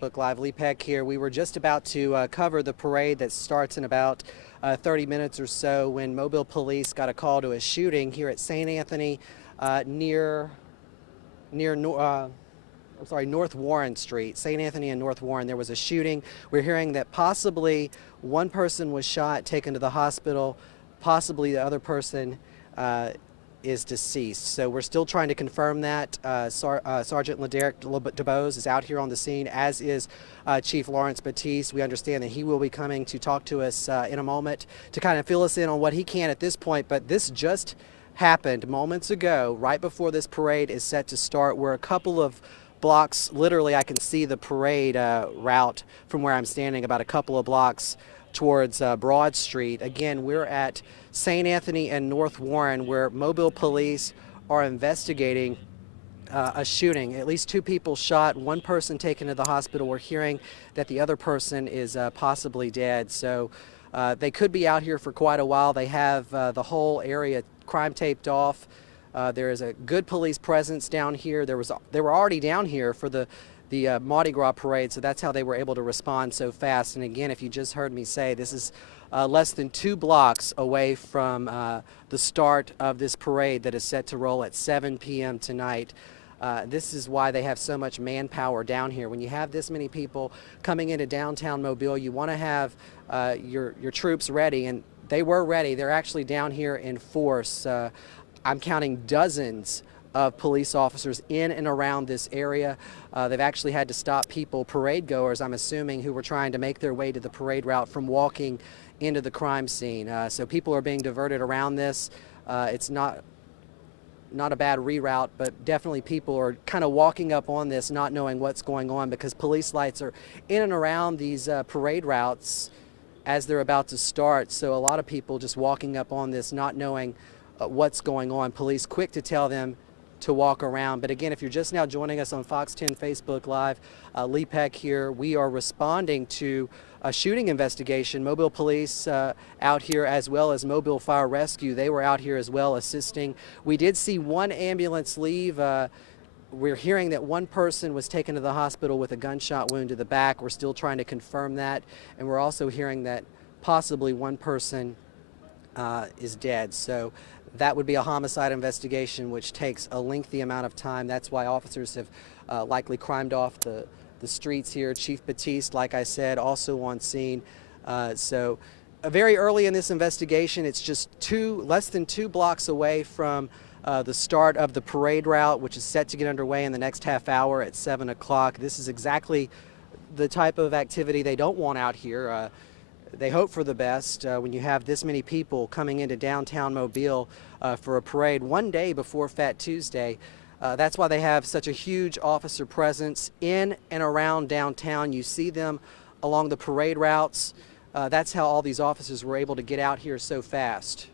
Facebook Live. Lee Peck here. We were just about to cover the parade that starts in about 30 minutes or so when Mobile Police got a call to a shooting here at St. Anthony near North Warren Street, St. Anthony and North Warren. There was a shooting. We're hearing that possibly one person was shot, taken to the hospital. Possibly the other person is deceased. So we're still trying to confirm that. Sergeant Laderick DeBose is out here on the scene, as is Chief Lawrence Batiste. We understand that he will be coming to talk to us in a moment to kind of fill us in on what he can at this point. But this just happened moments ago, right before this parade is set to start. We're a couple of blocks, literally I can see the parade route from where I'm standing, about a couple of blocks towards Broad Street. Again, we're at St. Anthony and North Warren, where Mobile Police are investigating a shooting. At least 2 people shot, 1 person taken to the hospital. We're hearing that the other person is possibly dead. So they could be out here for quite a while. They have the whole area crime taped off. There is a good police presence down here. They were already down here for the Mardi Gras parade, so that's how they were able to respond so fast. And again, if you just heard me say, this is less than 2 blocks away from the start of this parade that is set to roll at 7 p.m. tonight. This is why they have so much manpower down here. When you have this many people coming into downtown Mobile, you want to have your troops ready, and they were ready. They're actually down here in force. I'm counting dozens of police officers in and around this area. They've actually had to stop people, parade goers, I'm assuming, who were trying to make their way to the parade route from walking into the crime scene. So people are being diverted around this. It's not a bad reroute, but definitely people are kind of walking up on this not knowing what's going on, because police lights are in and around these parade routes as they're about to start. So a lot of people just walking up on this not knowing what's going on. Police quick to tell them to walk around. But again, if you're just now joining us on Fox 10 Facebook Live, Lee Peck here. We are responding to a shooting investigation. Mobile Police out here, as well as Mobile Fire Rescue. They were out here as well assisting. We did see 1 ambulance leave. We're hearing that 1 person was taken to the hospital with a gunshot wound to the back. We're still trying to confirm that. And we're also hearing that possibly 1 person is dead. So that would be a homicide investigation, which takes a lengthy amount of time. That's why officers have likely crimed off the streets here. Chief Batiste, like I said, also on scene. So very early in this investigation, it's just less than 2 blocks away from the start of the parade route, which is set to get underway in the next half hour at 7 o'clock. This is exactly the type of activity they don't want out here. They hope for the best when you have this many people coming into downtown Mobile for a parade 1 day before Fat Tuesday. That's why they have such a huge officer presence in and around downtown. You see them along the parade routes. That's how all these officers were able to get out here so fast.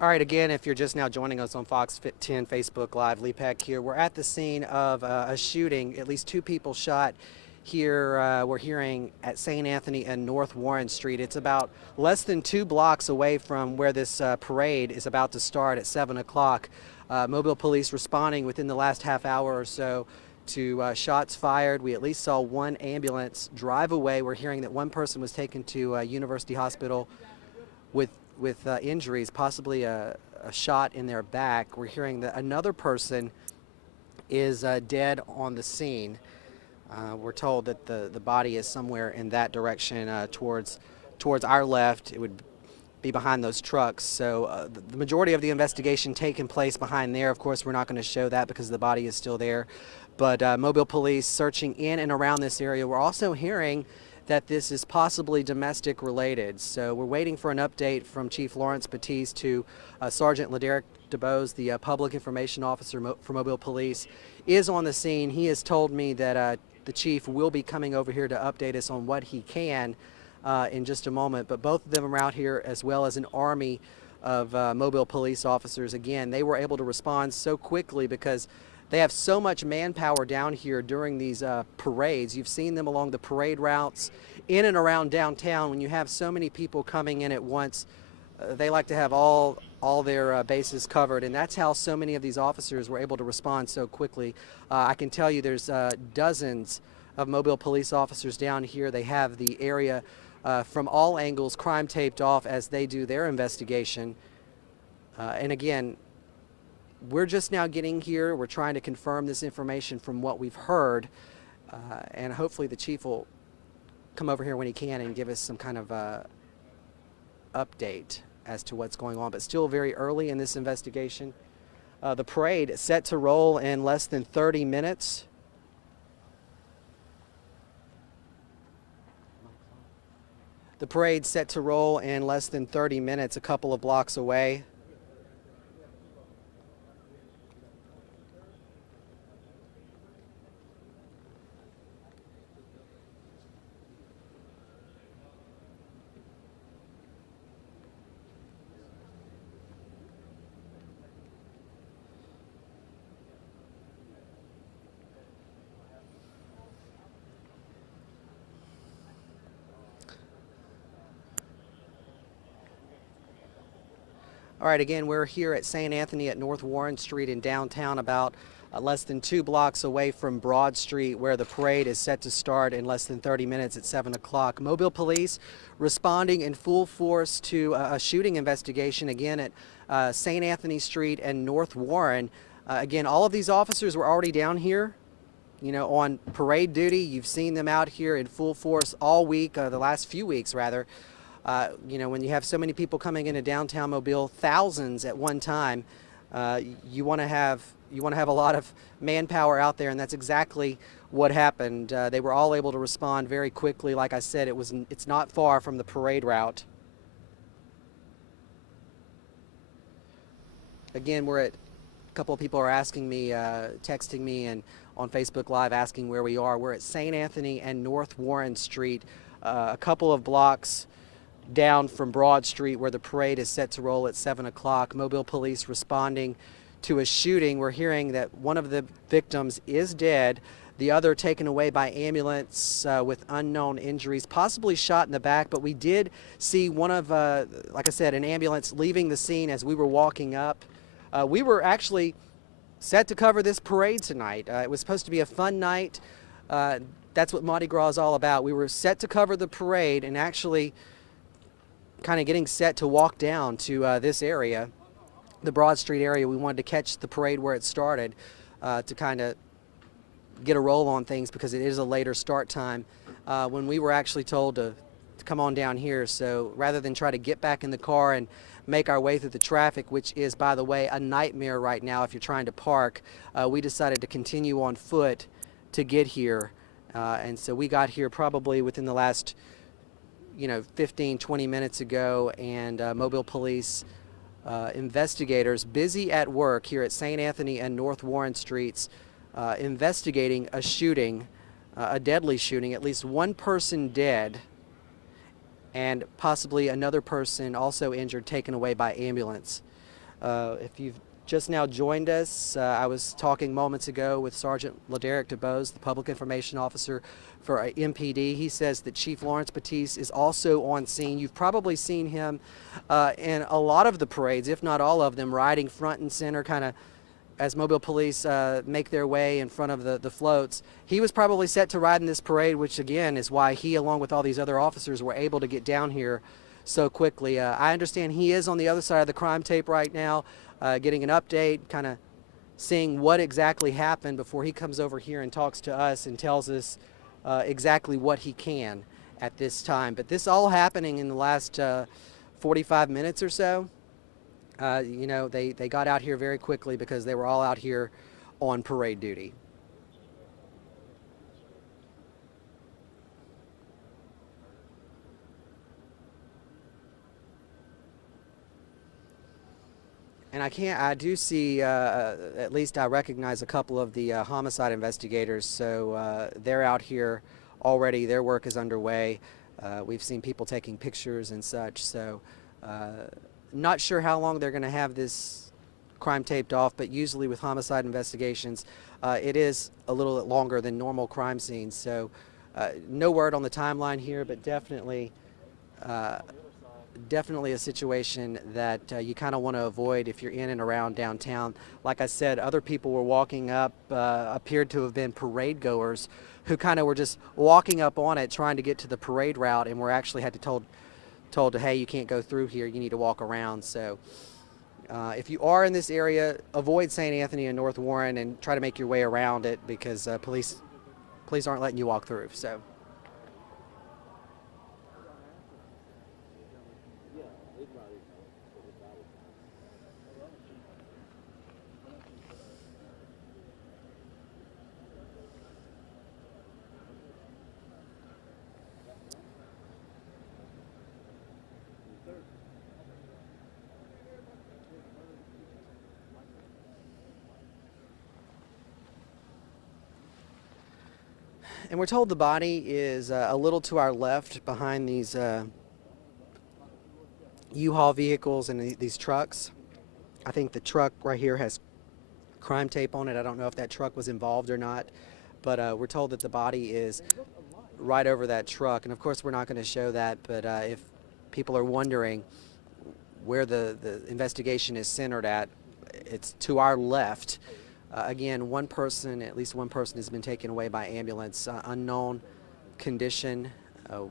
All right, again, if you're just now joining us on Fox 10 Facebook Live, Lee Peck here. We're at the scene of a shooting, at least 2 people shot here. We're hearing at St. Anthony and North Warren Street. It's about less than 2 blocks away from where this parade is about to start at 7 o'clock. Mobile police responding within the last half hour or so to shots fired. We at least saw 1 ambulance drive away. We're hearing that 1 person was taken to University Hospital with injuries, possibly a shot in their back. We're hearing that another person is dead on the scene. We're told that the body is somewhere in that direction towards our left. It would be behind those trucks. So the majority of the investigation taking place behind there. Of course, we're not going to show that because the body is still there. But Mobile police searching in and around this area. We're also hearing that this is possibly domestic related. So we're waiting for an update from Chief Lawrence Batiste to Sergeant Laderick DeBose, the public information officer for Mobile Police, is on the scene. He has told me that the chief will be coming over here to update us on what he can in just a moment. But both of them are out here, as well as an army of Mobile police officers. Again, they were able to respond so quickly because they have so much manpower down here during these parades. You've seen them along the parade routes in and around downtown. When you have so many people coming in at once, they like to have all their bases covered, and that's how so many of these officers were able to respond so quickly. I can tell you there's dozens of Mobile police officers down here. They have the area from all angles crime taped off as they do their investigation. And again, we're just now getting here. We're trying to confirm this information from what we've heard, and hopefully the chief will come over here when he can and give us some kind of update as to what's going on. But still very early in this investigation. The parade is set to roll in less than 30 minutes. The parade set to roll in less than 30 minutes, a couple of blocks away. All right, again, we're here at St. Anthony at North Warren Street in downtown, about less than 2 blocks away from Broad Street, where the parade is set to start in less than 30 minutes at 7 o'clock. Mobile police responding in full force to a shooting investigation, again, at St. Anthony Street and North Warren. Again, all of these officers were already down here, you know, on parade duty. You've seen them out here in full force all week, the last few weeks, rather. You know, when you have so many people coming into downtown Mobile, thousands at one time, you want to have a lot of manpower out there, and that's exactly what happened. They were all able to respond very quickly. Like I said, it's not far from the parade route. Again, a couple of people are asking me, texting me, and on Facebook Live asking where we are. We're at St. Anthony and North Warren Street, a couple of blocks down from Broad Street, where the parade is set to roll at 7 o'clock. Mobile police responding to a shooting. We're hearing that one of the victims is dead, the other taken away by ambulance with unknown injuries, possibly shot in the back. But we did see one of, like I said, an ambulance leaving the scene as we were walking up. We were actually set to cover this parade tonight. It was supposed to be a fun night. That's what Mardi Gras is all about. We were set to cover the parade and actually kind of getting set to walk down to this area, the Broad Street area. We wanted to catch the parade where it started to kind of get a roll on things because it is a later start time when we were actually told to come on down here. So rather than try to get back in the car and make our way through the traffic, which is, by the way, a nightmare right now if you're trying to park, we decided to continue on foot to get here. And so we got here probably within the last 15, 20 minutes ago, and Mobile police investigators busy at work here at St. Anthony and North Warren Streets investigating a shooting, a deadly shooting, at least 1 person dead and possibly another person also injured, taken away by ambulance. If you've just now joined us, I was talking moments ago with Sergeant LaDerek DeBose, the Public Information Officer for MPD. He says that Chief Lawrence Batiste is also on scene. You've probably seen him in a lot of the parades, if not all of them, riding front and center, kind of as Mobile Police make their way in front of the floats. He was probably set to ride in this parade, which again is why he, along with all these other officers, were able to get down here so quickly. I understand he is on the other side of the crime tape right now, getting an update, kind of seeing what exactly happened before he comes over here and talks to us and tells us exactly what he can at this time. But this all happening in the last 45 minutes or so. You know, they got out here very quickly because they were all out here on parade duty. And I do see, at least I recognize a couple of the homicide investigators, so they're out here already. Their work is underway. We've seen people taking pictures and such, so not sure how long they're going to have this crime taped off, but usually with homicide investigations, it is a little bit longer than normal crime scenes, so no word on the timeline here, but definitely a situation that you kind of want to avoid if you're in and around downtown. Like I said, other people were walking up, appeared to have been parade goers who kind of were just walking up on it trying to get to the parade route, and were actually had to told, hey, you can't go through here, you need to walk around. So if you are in this area, avoid St. Anthony and North Warren and try to make your way around it, because police aren't letting you walk through. So. And we're told the body is a little to our left behind these U-Haul vehicles and these trucks. I think the truck right here has crime tape on it. I don't know if that truck was involved or not, but we're told that the body is right over that truck. And of course we're not going to show that, but if people are wondering where the investigation is centered at, it's to our left. Again, at least one person has been taken away by ambulance, unknown condition.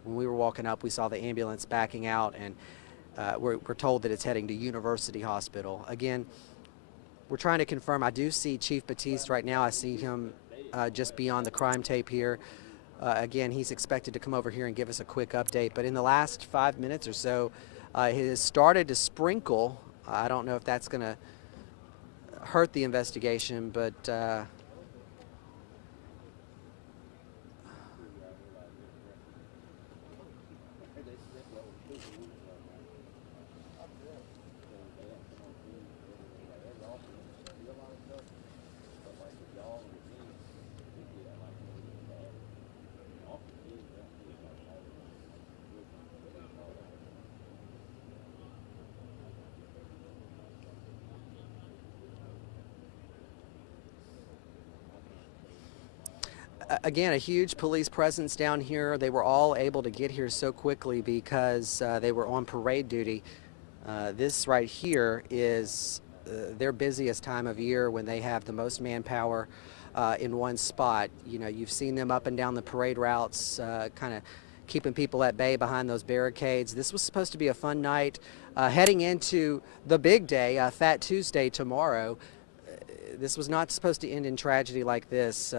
When we were walking up, we saw the ambulance backing out, and we're told that it's heading to University Hospital. Again, we're trying to confirm. I do see Chief Batiste right now. I see him just beyond the crime tape here. Again, he's expected to come over here and give us a quick update, but in the last 5 minutes or so, he has started to sprinkle. I don't know if that's going to hurt the investigation, but again, a huge police presence down here. They were all able to get here so quickly because they were on parade duty. This right here is their busiest time of year, when they have the most manpower in one spot. You know, you've seen them up and down the parade routes, kind of keeping people at bay behind those barricades. This was supposed to be a fun night. Heading into the big day, Fat Tuesday tomorrow. This was not supposed to end in tragedy like this.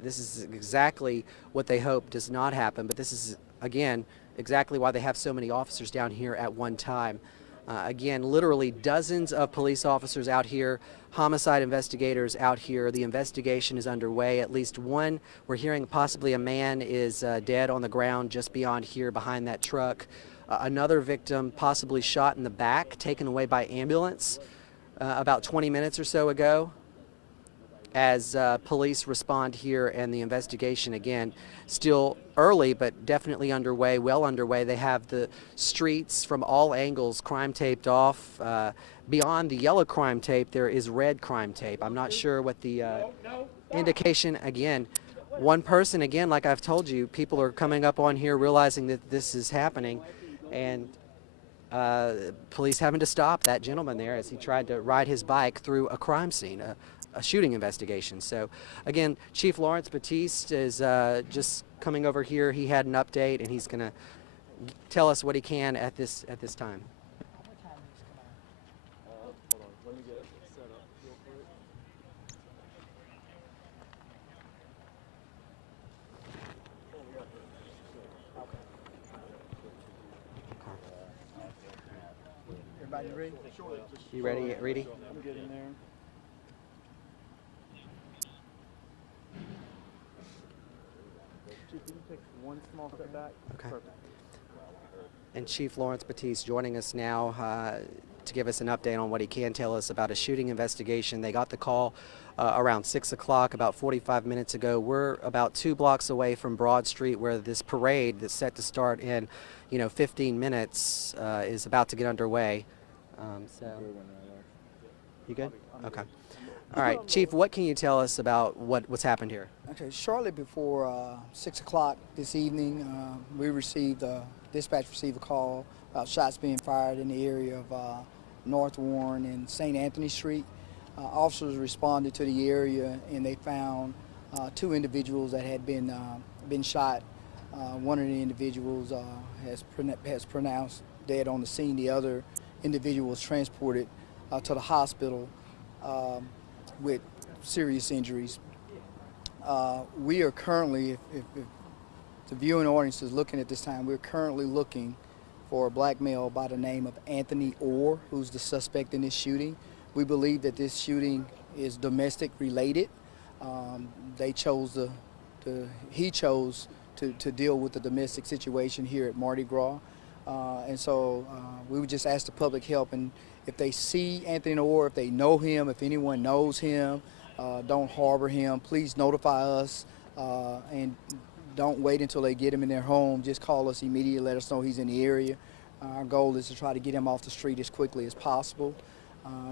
This is exactly what they hope does not happen, but this is, again, exactly why they have so many officers down here at one time. Again, literally dozens of police officers out here, homicide investigators out here. The investigation is underway. At least one, we're hearing possibly a man is dead on the ground just beyond here behind that truck. Another victim possibly shot in the back, taken away by ambulance about 20 minutes or so ago. as police respond here, and the investigation, again, still early but definitely underway, well underway. They have the streets from all angles crime taped off. Beyond the yellow crime tape, there is red crime tape. I'm not sure what the indication, again, one person, again, like I've told you, people are coming up on here realizing that this is happening, and police having to stop that gentleman there as he tried to ride his bike through a crime scene, a shooting investigation. So again, Chief Lawrence Batiste is just coming over here. He had an update, and he's going to tell us what he can at this time. Hold on, let me get it set up real quick. Everybody ready? You ready, Reedy? I'm getting there. Chief, can you take one small step back? Okay. Perfect. And Chief Lawrence Batiste joining us now to give us an update on what he can tell us about a shooting investigation. They got the call around 6 o'clock, about 45 minutes ago. We're about 2 blocks away from Broad Street, where this parade that's set to start in 15 minutes is about to get underway. So, you good? Okay. All right, Chief, what can you tell us about what's happened here? Okay, shortly before 6 o'clock this evening, dispatch received a call about shots being fired in the area of North Warren and St. Anthony Street. Officers responded to the area, and they found 2 individuals that had been shot. One of the individuals has pronounced dead on the scene. The other individual was transported to the hospital with serious injuries. We are currently, if the viewing audience is looking at this time, we're currently looking for a black male by the name of Anthony Orr, who's the suspect in this shooting. We believe that this shooting is domestic related. He chose to deal with the domestic situation here at Mardi Gras. And so we would just ask the public help, and if they see Anthony Orr, if they know him, if anyone knows him, don't harbor him. Please notify us, and don't wait until they get him in their home. Just call us immediately, let us know he's in the area. Our goal is to try to get him off the street as quickly as possible.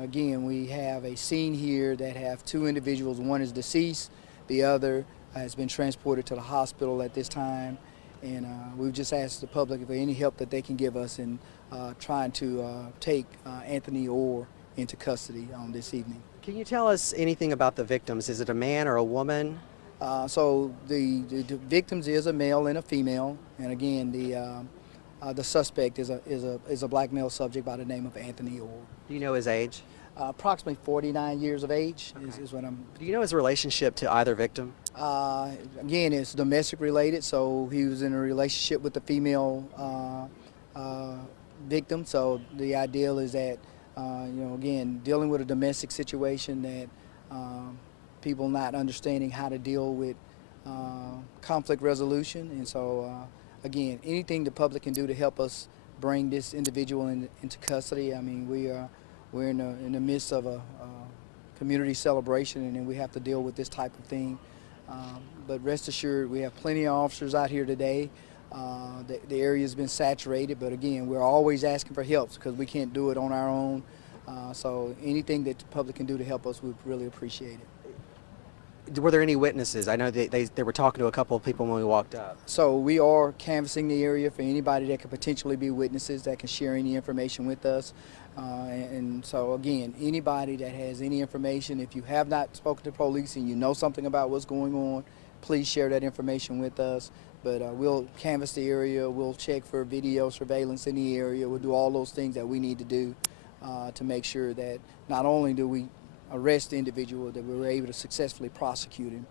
Again, we have a scene here that have 2 individuals. One is deceased, the other has been transported to the hospital at this time. And we've just asked the public for any help that they can give us in trying to take Anthony Orr into custody on this evening. Can you tell us anything about the victims? Is it a man or a woman? So the victims is a male and a female, and again the suspect is a black male subject by the name of Anthony Orr. Do you know his age? Approximately 49 years of age is what I'm. Do you know his relationship to either victim? Again, it's domestic related, so he was in a relationship with the female victim. So the ideal is that, again, dealing with a domestic situation, that people not understanding how to deal with conflict resolution. And so, again, anything the public can do to help us bring this individual into custody. I mean, we're in the midst of a community celebration, and then we have to deal with this type of thing. But rest assured, we have plenty of officers out here today. The area has been saturated, but again, we're always asking for help because we can't do it on our own. So anything that the public can do to help us, we'd really appreciate it. Were there any witnesses? I know they were talking to a couple of people when we walked up. So we are canvassing the area for anybody that could potentially be witnesses that can share any information with us. And so again, anybody that has any information, if you have not spoken to police and you know something about what's going on, please share that information with us. But we'll canvass the area, we'll check for video surveillance in the area, we'll do all those things that we need to do to make sure that not only do we arrest the individual, that we're able to successfully prosecute him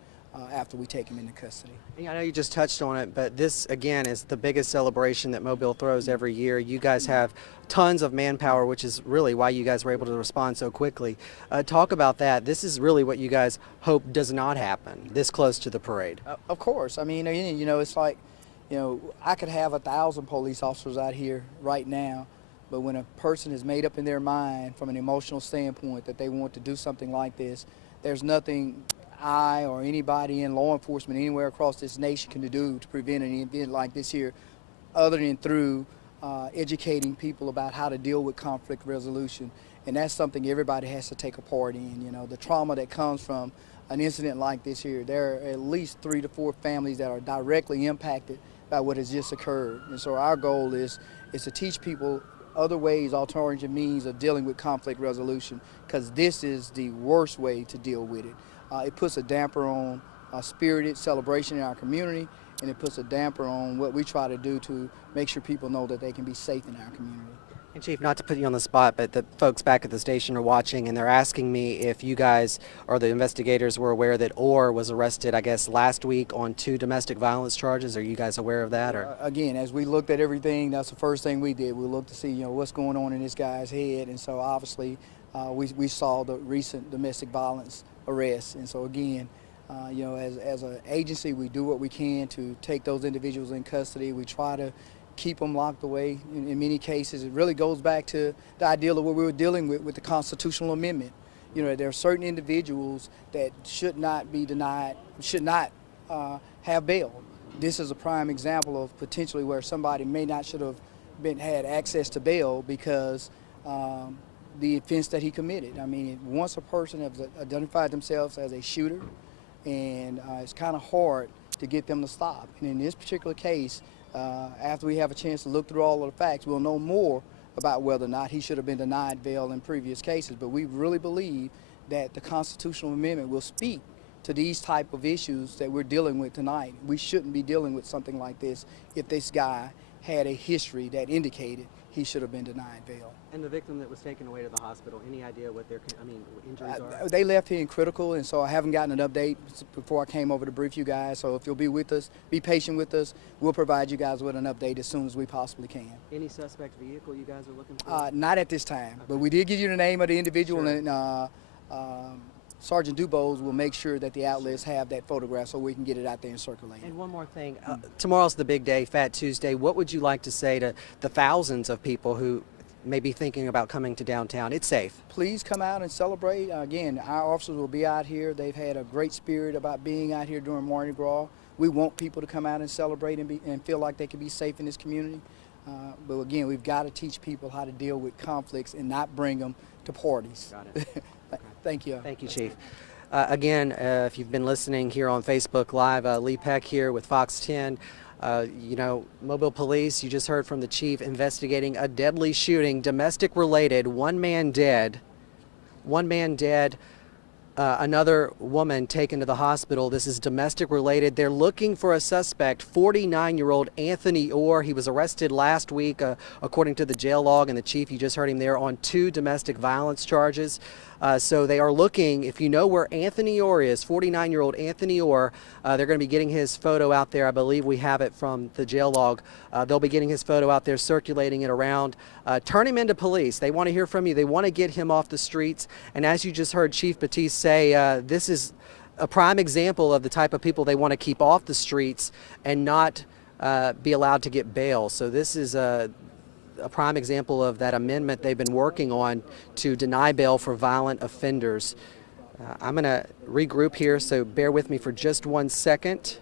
after we take him into custody. I know you just touched on it, but this, again, is the biggest celebration that Mobile throws every year. You guys have tons of manpower, which is really why you guys were able to respond so quickly. Talk about that. This is really what you guys hope does not happen this close to the parade. Of course. I mean, it's like, I could have 1,000 police officers out here right now, but when a person is made up in their mind from an emotional standpoint that they want to do something like this, there's nothing I or anybody in law enforcement anywhere across this nation can do to prevent an event like this here, other than through educating people about how to deal with conflict resolution. And that's something everybody has to take a part in. You know, the trauma that comes from an incident like this here, there are at least 3 to 4 families that are directly impacted by what has just occurred. And so our goal is to teach people other ways, alternative means of dealing with conflict resolution, because this is the worst way to deal with it. It puts a damper on spirited celebration in our community, and it puts a damper on what we try to do to make sure people know that they can be safe in our community. And Chief, not to put you on the spot, but the folks back at the station are watching, and they're asking me if you guys or the investigators were aware that Orr was arrested, I guess, last week on 2 domestic violence charges. Are you guys aware of that? Or Again, as we looked at everything, that's the first thing we did. We looked to see, what's going on in this guy's head, and so obviously we saw the recent domestic violence arrests. And so again, as an agency, we do what we can to take those individuals in custody. We try to keep them locked away. In many cases, it really goes back to the ideal of what we were dealing with the constitutional amendment. There are certain individuals that should not be denied, should not have bail. This is a prime example of potentially where somebody may not should have had access to bail because the offense that he committed. I mean, once a person has identified themselves as a shooter, and it's kind of hard to get them to stop. And in this particular case, after we have a chance to look through all of the facts, we'll know more about whether or not he should have been denied bail in previous cases. But we really believe that the constitutional amendment will speak to these type of issues that we're dealing with tonight. We shouldn't be dealing with something like this if this guy had a history that indicated he should have been denied bail. And the victim that was taken away to the hospital, any idea what their injuries are? They left here in critical, and so I haven't gotten an update before I came over to brief you guys. So if you'll be with us, be patient with us, we'll provide you guys with an update as soon as we possibly can. Any suspect vehicle you guys are looking for? Not at this time, Okay. but we did give you the name of the individual, Sure. and Sergeant Dubose will make sure that the outlets have that photograph so we can get it out there and circulate. And one more thing, tomorrow's the big day, Fat Tuesday. What would you like to say to the thousands of people who may be thinking about coming to downtown? It's safe. Please come out and celebrate. Again, our officers will be out here. They've had a great spirit about being out here during Mardi Gras. We want people to come out and celebrate and feel like they can be safe in this community. But again, we've got to teach people how to deal with conflicts and not bring them to parties. Got it. Thank you. Thank you, Chief. Again, if you've been listening here on Facebook Live, Lee Peck here with Fox 10. Mobile Police, you just heard from the chief, investigating a deadly shooting, domestic related, one man dead, another woman taken to the hospital. This is domestic related. They're looking for a suspect, 49-year-old Anthony Orr. He was arrested last week, according to the jail log, and the chief, you just heard him there, on 2 domestic violence charges. So they are looking, if you know where Anthony Orr is, 49-year-old Anthony Orr, they're going to be getting his photo out there. I believe we have it from the jail log. They'll be getting his photo out there, circulating it around. Turn him into police. They want to hear from you. They want to get him off the streets. And as you just heard Chief Batiste say, this is a prime example of the type of people they want to keep off the streets and not be allowed to get bail. So this is a prime example of that amendment they've been working on to deny bail for violent offenders. I'm going to regroup here, so bear with me for just 1 second.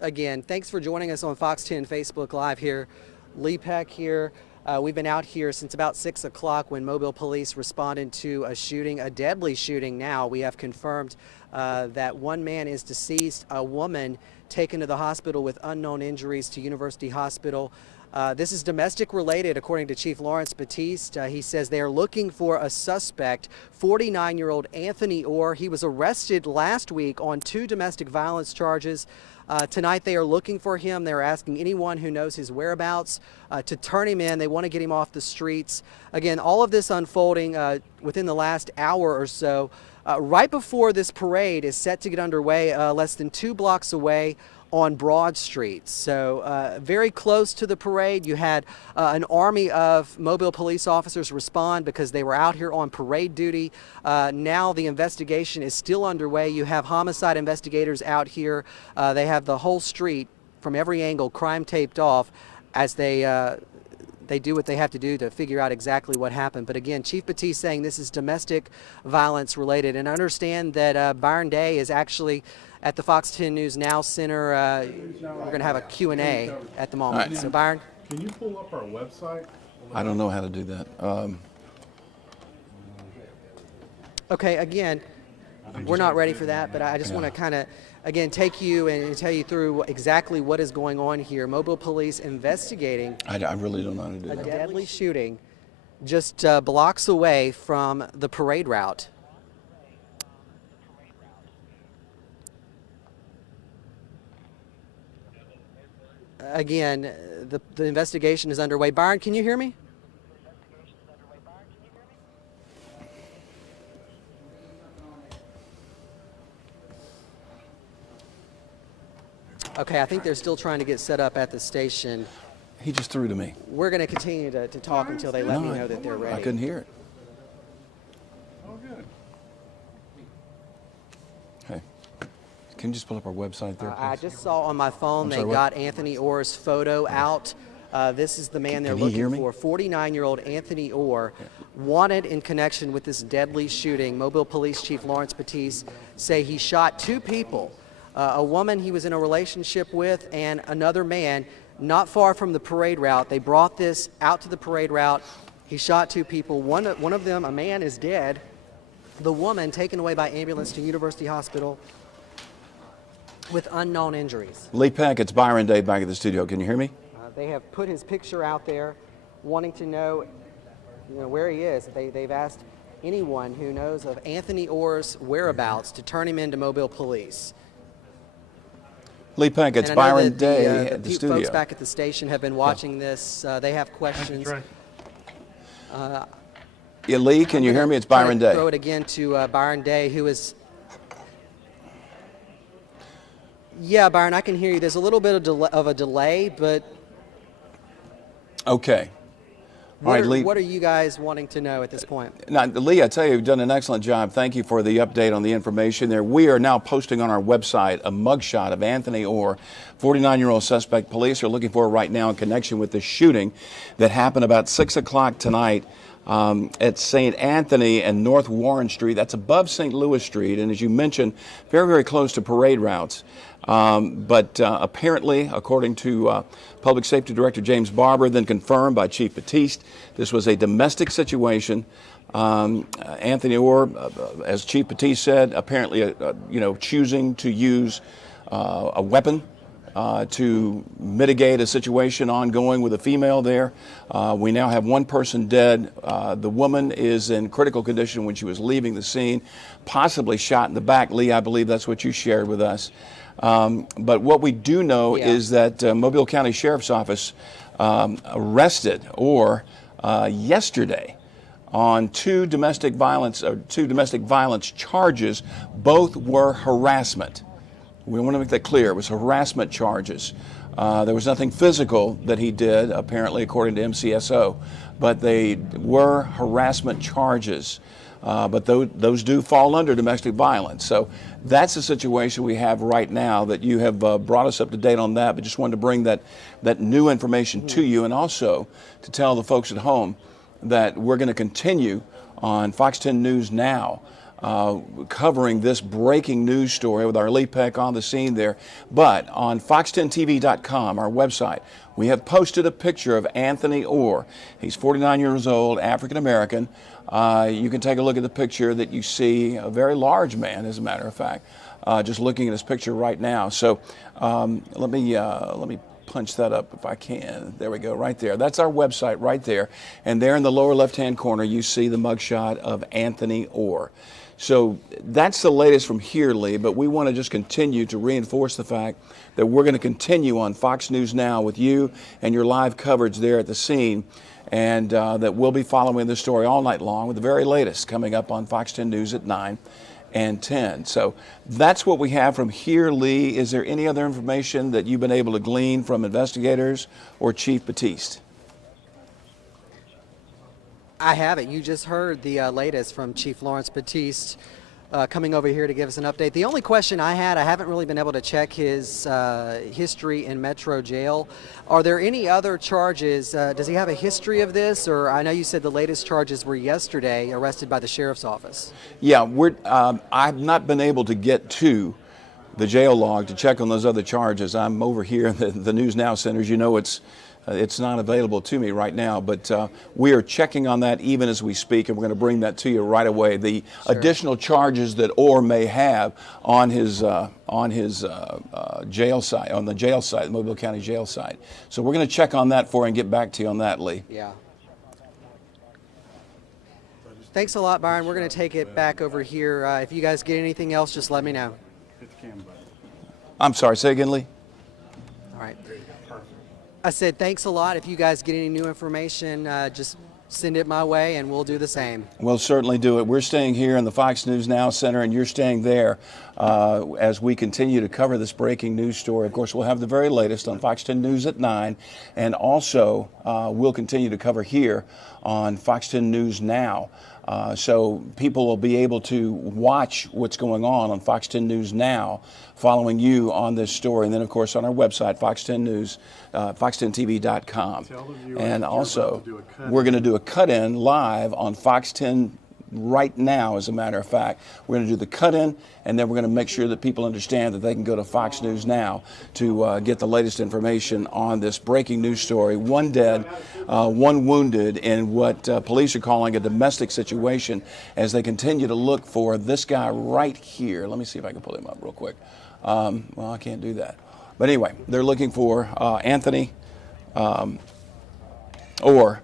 Again, thanks for joining us on Fox 10 Facebook Live here. Lee Peck here. We've been out here since about 6 o'clock when Mobile police responded to a shooting, a deadly shooting now. We have confirmed that one man is deceased, a woman taken to the hospital with unknown injuries to University Hospital. This is domestic related, according to Chief Lawrence Batiste. He says they are looking for a suspect, 49-year-old Anthony Orr. He was arrested last week on 2 domestic violence charges. Tonight they are looking for him. They're asking anyone who knows his whereabouts to turn him in. They want to get him off the streets. Again, all of this unfolding within the last hour or so. Right before this parade is set to get underway, less than 2 blocks away on Broad Street. So very close to the parade. You had an army of Mobile police officers respond because they were out here on parade duty. Now the investigation is still underway. You have homicide investigators out here. They have the whole street from every angle crime taped off as they do what they have to do to figure out exactly what happened. But again, Chief Batiste saying this is domestic violence related. And I understand that Byron Day is actually at the Fox 10 News Now Center. We're going to have a Q&A at the moment. Right. So Byron? Can you pull up our website? I don't know how to do that. Okay, again, we're not ready for that, but I just want to kind of, again, take you and tell you through exactly what is going on here. Mobile police investigating I really don't know how to do a that. deadly shooting just blocks away from the parade route. Again, the investigation is underway. Byron, can you hear me? Okay, I think they're still trying to get set up at the station. He just threw to me. We're going to continue to talk until they let me No, know that they're ready. I couldn't hear it. Oh, good. Hey, can you just pull up our website there, I please? just saw on my phone I'm they sorry, what? got Anthony Orr's photo out. This is the man they're Can he hear looking me? for. 49-year-old Anthony Orr, wanted in connection with this deadly shooting. Mobile Police Chief Lawrence Batiste say he shot 2 people, a woman he was in a relationship with and another man not far from the parade route. They brought this out to the parade route. He shot 2 people. One of them, a man, is dead. The woman taken away by ambulance to University Hospital with unknown injuries. Lee Peck, it's Byron Day back at the studio. Can you hear me? They have put his picture out there, wanting to know, where he is. They've asked anyone who knows of Anthony Orr's whereabouts to turn him into Mobile Police. Lee Peck, it's And I know Byron that Day the at the folks studio. back at the station have been watching this. They have questions. Yeah, Lee, can you hear me? It's Try to Byron Day. Throw it again to Byron Day, who is. Yeah, Byron, I can hear you. There's a little bit of a delay, but Okay. All right, Lee. what are you guys wanting to know at this point? Now, Lee, I tell you, you've done an excellent job. Thank you for the update on the information there. We are now posting on our website a mugshot of Anthony Orr, 49-year-old suspect. Police are looking for right now in connection with the shooting that happened about 6 o'clock tonight at St. Anthony and North Warren Street. That's above St. Louis Street, and as you mentioned, very, very close to parade routes. But apparently, according to Public Safety Director James Barber, then confirmed by Chief Batiste, this was a domestic situation. Anthony Orr, as Chief Batiste said, apparently, choosing to use a weapon to mitigate a situation ongoing with a female there. We now have 1 person dead. The woman is in critical condition when she was leaving the scene, possibly shot in the back. Lee, I believe that's what you shared with us. But what we do know is that Mobile County Sheriff's Office arrested Orr yesterday on 2 domestic violence charges. Both were harassment. We want to make that clear. It was harassment charges. There was nothing physical that he did, apparently, according to MCSO, but they were harassment charges. But those do fall under domestic violence. So that's the situation we have right now that you have brought us up to date on that, but just wanted to bring that new information to you, and also to tell the folks at home that we're going to continue on Fox 10 News Now covering this breaking news story with our Lee Peck on the scene there. But on fox10tv.com, our website, we have posted a picture of Anthony Orr. He's 49 years old, African American. You can take a look at the picture that you see, a very large man, as a matter of fact, just looking at his picture right now. So let me punch that up if I can. There we go, right there. That's our website right there. And there in the lower left-hand corner, you see the mugshot of Anthony Orr. So that's the latest from here, Lee, but we want to just continue to reinforce the fact that we're going to continue on Fox News Now with you and your live coverage there at the scene, and that we'll be following this story all night long with the very latest coming up on Fox 10 News at 9 and 10. So that's what we have from here, Lee. Is there any other information that you've been able to glean from investigators or Chief Batiste? I haven't. You just heard the latest from Chief Lawrence Batiste coming over here to give us an update. The only question I had, I haven't really been able to check his history in Metro Jail. Are there any other charges? Does he have a history of this? Or I know you said the latest charges were yesterday, arrested by the sheriff's office. Yeah, I've not been able to get to the jail log to check on those other charges. I'm over here in the News Now centers. You know, it's not available to me right now, but we are checking on that even as we speak, and we're going to bring that to you right away. The additional charges that Orr may have on his jail site, on the jail site, the Mobile County jail site. So we're going to check on that for you and get back to you on that, Lee. Yeah. Thanks a lot, Byron. We're going to take it back over here. If you guys get anything else, just let me know. I'm sorry, say again, Lee? All right. I said thanks a lot. If you guys get any new information, just send it my way and we'll do the same. We'll certainly do it. We're staying here in the Fox News Now Center, and you're staying there as we continue to cover this breaking news story. Of course, we'll have the very latest on Fox 10 News at 9, and also we'll continue to cover here on Fox 10 News Now. So people will be able to watch what's going on Fox 10 News Now, following you on this story. And then, of course, on our website, Fox 10 News, fox10tv.com. And also, we're going to do a cut-in live on Fox 10 right now, as a matter of fact. We're going to do the cut-in, and then we're going to make sure that people understand that they can go to Fox News Now to get the latest information on this breaking news story. One dead, one wounded in what police are calling a domestic situation as they continue to look for this guy right here. Let me see if I can pull him up real quick. Well, I can't do that. But anyway, they're looking for Anthony Orr.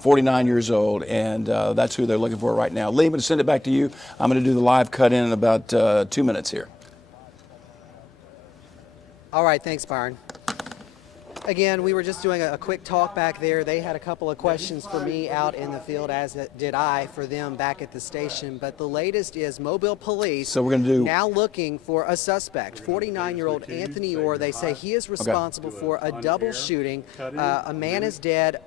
49 years old, and that's who they're looking for right now. Lee, I'm going to send it back to you. I'm going to do the live cut in about 2 minutes here. All right, thanks, Byron. Again, we were just doing a quick talk back there. They had a couple of questions for me out in the field, as did I for them back at the station. But the latest is Mobile Police now looking for a suspect, 49-year-old Anthony Orr. They say he is responsible for a double shooting. A man is dead.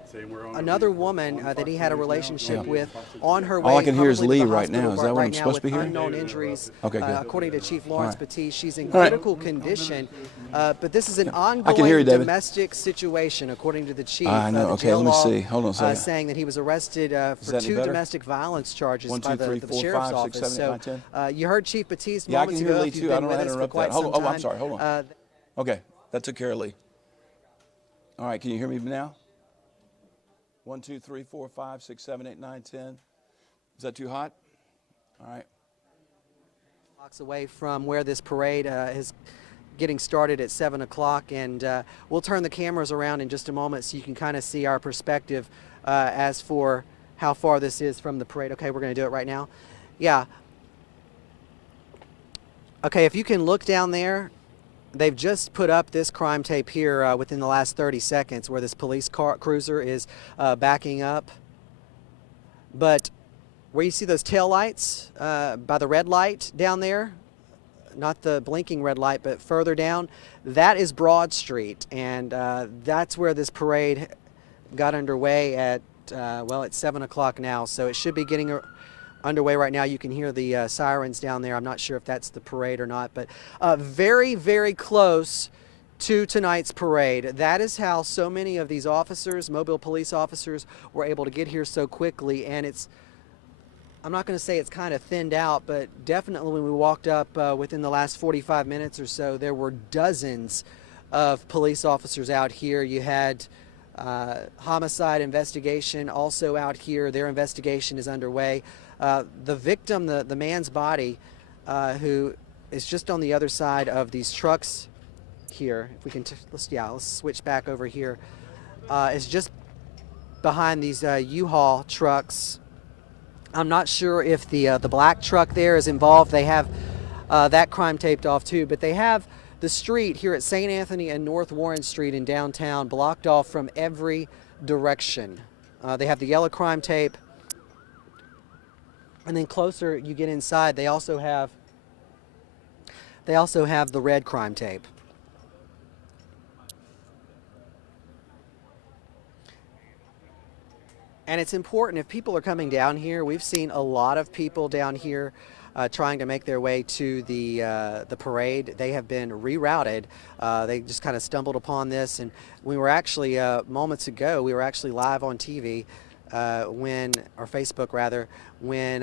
Another woman that he had a relationship with on her way. All I can hear is Lee right now. Is that what I'm supposed to be hearing? Unknown injuries. Okay, good. According to Chief Lawrence Batiste, she's in critical condition. But this is an ongoing domestic situation, according to the chief. I know. Okay, let me see. Hold on a second. Saying that he was arrested for 2 domestic violence charges by the sheriff's office. So you heard Chief Batiste moments ago. Lee too. I don't know how to interrupt that. Oh, I'm sorry. Hold on. Okay, that took care of Lee. All right, can you hear me now? 1, 2, 3, 4, 5, 6, 7, 8, 9, 10. Is that too hot? All right. Blocks away from where this parade is getting started at 7 o'clock, and we'll turn the cameras around in just a moment so you can kind of see our perspective as for how far this is from the parade. Okay, we're going to do it right now. Yeah. Okay, if you can look down there, they've just put up this crime tape here within the last 30 seconds where this police cruiser is backing up. But where you see those taillights by the red light down there, not the blinking red light, but further down, that is Broad Street, and that's where this parade got underway at, well, it's 7 o'clock now, so it should be getting underway right now. You can hear the sirens down there. I'm not sure if that's the parade or not, but very, very close to tonight's parade. That is how so many of these officers, Mobile police officers, were able to get here so quickly, and it's I'm not going to say it's kind of thinned out, but definitely when we walked up within the last 45 minutes or so, there were dozens of police officers out here. You had homicide investigation also out here. Their investigation is underway. The victim, the man's body, who is just on the other side of these trucks here. If we can, let's switch back over here. Is just behind these U-Haul trucks. I'm not sure if the black truck there is involved. They have that crime taped off too, but they have the street here at St. Anthony and North Warren Street in downtown blocked off from every direction. They have the yellow crime tape, and then closer you get inside, they also have the red crime tape. And it's important if people are coming down here. We've seen a lot of people down here trying to make their way to the parade. They have been rerouted. They just kind of stumbled upon this, and we were actually moments ago. We were actually live on TV or Facebook rather, when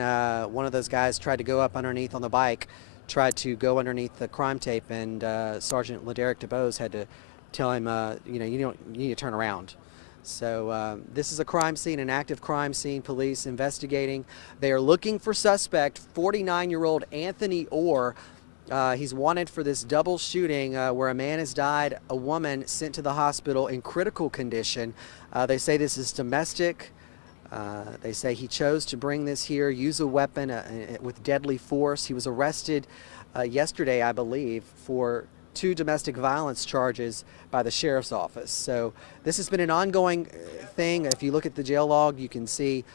one of those guys tried to go up underneath on the bike, tried to go underneath the crime tape, and Sergeant LaDerrick DeBose had to tell him, you need to turn around. So this is a crime scene, an active crime scene. Police investigating. They are looking for suspect, 49-year-old Anthony Orr. He's wanted for this double shooting where a man has died, a woman sent to the hospital in critical condition. They say this is domestic. They say he chose to bring this here, use a weapon with deadly force. He was arrested yesterday, I believe, for 2 domestic violence charges by the sheriff's office. So this has been an ongoing thing. If you look at the jail log, you can see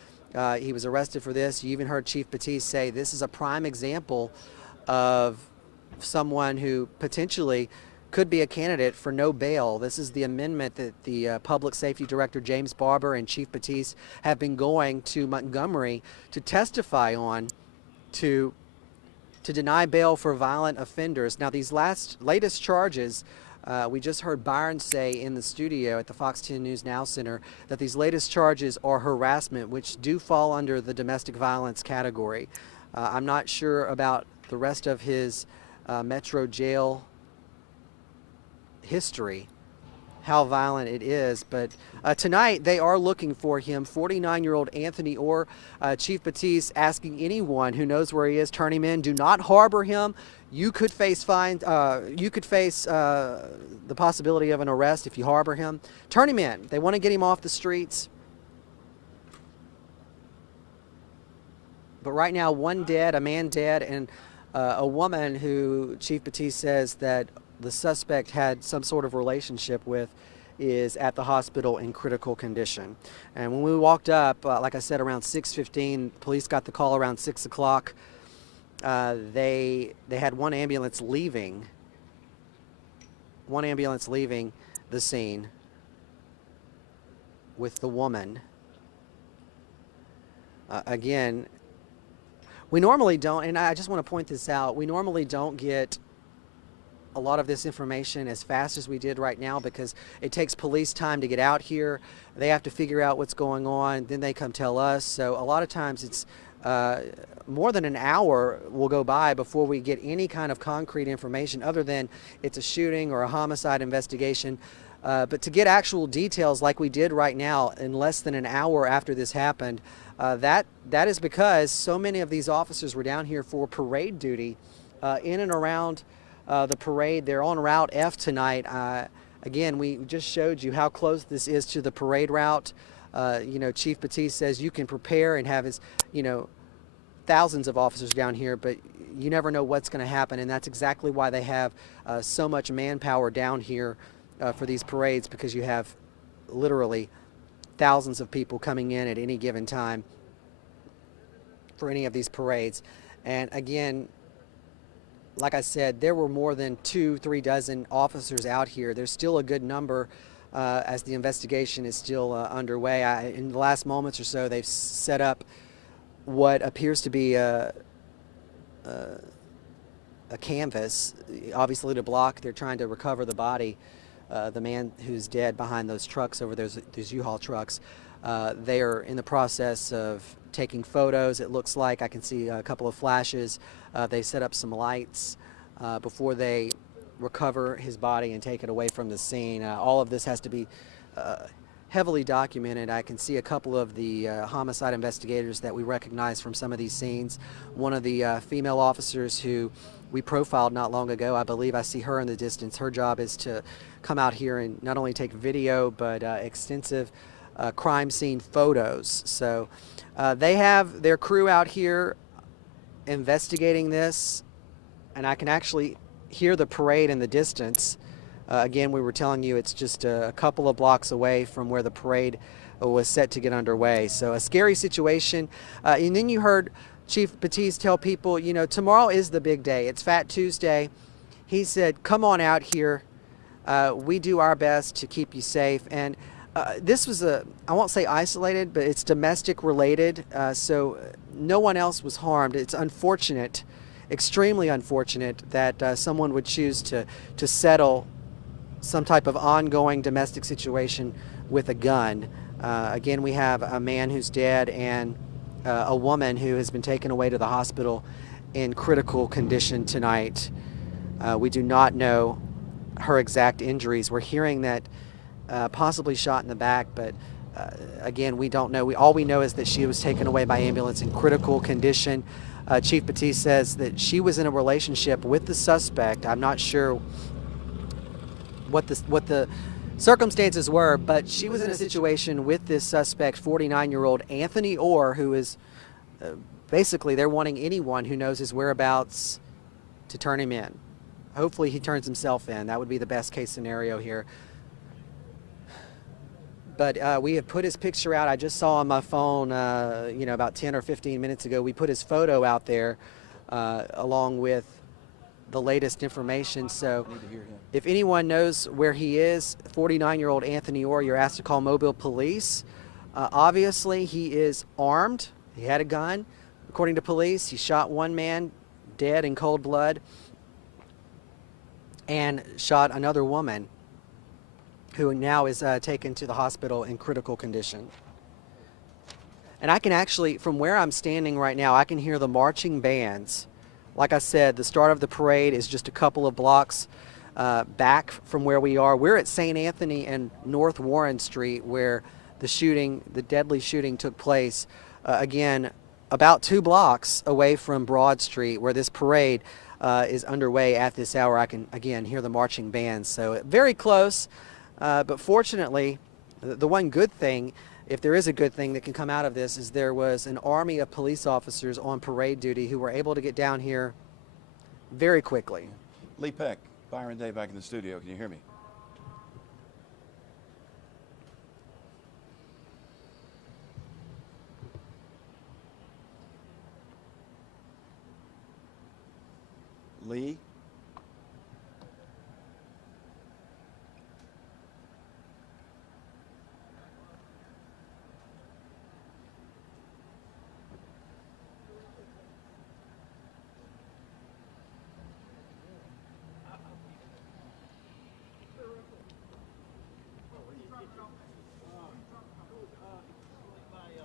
he was arrested for this. You even heard Chief Batiste say this is a prime example of someone who potentially could be a candidate for no bail. This is the amendment that the Public Safety Director James Barber and Chief Batiste have been going to Montgomery to testify on to deny bail for violent offenders. Now, these latest charges, we just heard Byron say in the studio at the Fox 10 News Now Center that these latest charges are harassment, which do fall under the domestic violence category. I'm not sure about the rest of his Metro jail history, how violent it is, but tonight they are looking for him, 49-year-old Anthony Orr. Chief Batiste asking anyone who knows where he is, turn him in. Do not harbor him. You could face fines. You could face the possibility of an arrest if you harbor him. Turn him in. They want to get him off the streets. But right now, one dead, a man dead, and a woman who Chief Batiste says that the suspect had some sort of relationship with is at the hospital in critical condition. And when we walked up, like I said, around 6:15, police got the call around 6 o'clock. They had one ambulance leaving the scene with the woman. Again, we normally don't, and I just want to point this out, we normally don't get a lot of this information as fast as we did right now because it takes police time to get out here. They have to figure out what's going on, then they come tell us. So a lot of times it's more than an hour will go by before we get any kind of concrete information other than it's a shooting or a homicide investigation. But to get actual details like we did right now in less than an hour after this happened, that is because so many of these officers were down here for parade duty in and around the parade. They're on Route F tonight. Again, we just showed you how close this is to the parade route. Chief Batiste says you can prepare and have his, thousands of officers down here, but you never know what's going to happen, and that's exactly why they have so much manpower down here for these parades, because you have literally thousands of people coming in at any given time for any of these parades. And again, like I said, there were more than 2-3 dozen officers out here. There's still a good number as the investigation is still underway. In the last moments or so, they've set up what appears to be a canvas, obviously to block. They're trying to recover the body the man who's dead behind those trucks over those U-Haul trucks. They are in the process of taking photos. It looks like I can see a couple of flashes. They set up some lights before they recover his body and take it away from the scene. All of this has to be heavily documented. I can see a couple of the homicide investigators that we recognize from some of these scenes. One of the female officers who we profiled not long ago, I believe I see her in the distance. Her job is to come out here and not only take video but extensive crime scene photos. So they have their crew out here investigating this, and I can actually hear the parade in the distance. Again, we were telling you it's just a couple of blocks away from where the parade was set to get underway. So a scary situation. And then you heard Chief Batiste tell people, you know, tomorrow is the big day. It's Fat Tuesday. He said, come on out here. We do our best to keep you safe. And this was I won't say isolated, but it's domestic related. So no one else was harmed. It's unfortunate, extremely unfortunate that someone would choose to settle some type of ongoing domestic situation with a gun. Again, we have a man who's dead and a woman who has been taken away to the hospital in critical condition tonight. We do not know her exact injuries. We're hearing that possibly shot in the back, but again, we don't know. All we know is that she was taken away by ambulance in critical condition. Chief Batiste says that she was in a relationship with the suspect. I'm not sure what the circumstances were, but she was in a situation with this suspect, 49-year-old Anthony Orr, who is basically they're wanting anyone who knows his whereabouts to turn him in. Hopefully he turns himself in. That would be the best case scenario here. But we have put his picture out. I just saw on my phone, about 10 or 15 minutes ago, we put his photo out there along with the latest information. So if anyone knows where he is, 49-year-old Anthony Orr, you're asked to call Mobile Police. Obviously, he is armed. He had a gun. According to police, he shot one man dead in cold blood and shot another woman who now is taken to the hospital in critical condition. And I can actually, from where I'm standing right now, I can hear the marching bands. Like I said, the start of the parade is just a couple of blocks back from where we are. We're at St. Anthony and North Warren Street where the deadly shooting took place. Again, about 2 blocks away from Broad Street where this parade is underway at this hour. I can, again, hear the marching bands. So very close, but fortunately, the one good thing, if there is a good thing that can come out of this, is there was an army of police officers on parade duty who were able to get down here very quickly. Lee Peck, Byron Day back in the studio. Can you hear me? Lee?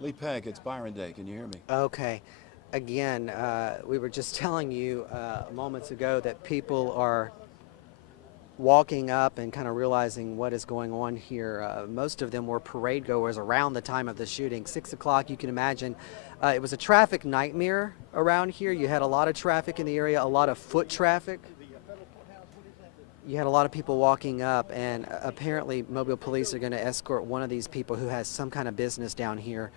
Lee Peck, it's Byron Day. Can you hear me? Okay. Again, we were just telling you moments ago that people are walking up and kind of realizing what is going on here. Most of them were parade goers around the time of the shooting. 6 o'clock, you can imagine. It was a traffic nightmare around here. You had a lot of traffic in the area, a lot of foot traffic. You had a lot of people walking up, and apparently Mobile Police are going to escort one of these people who has some kind of business down here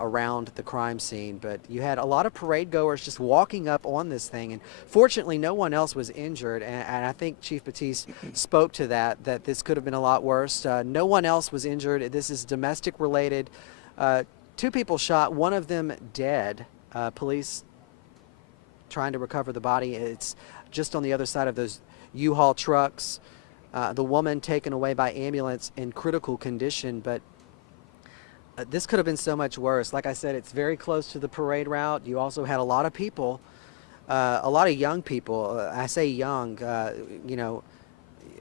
around the crime scene. But you had a lot of parade goers just walking up on this thing, and fortunately no one else was injured, and I think Chief Batiste spoke to that this could have been a lot worse. No one else was injured. This is domestic related. 2 people shot, one of them dead. Police trying to recover the body. It's just on the other side of those U-Haul trucks. The woman taken away by ambulance in critical condition, but this could have been so much worse. Like I said, it's very close to the parade route. You also had a lot of people, a lot of young people. I say young,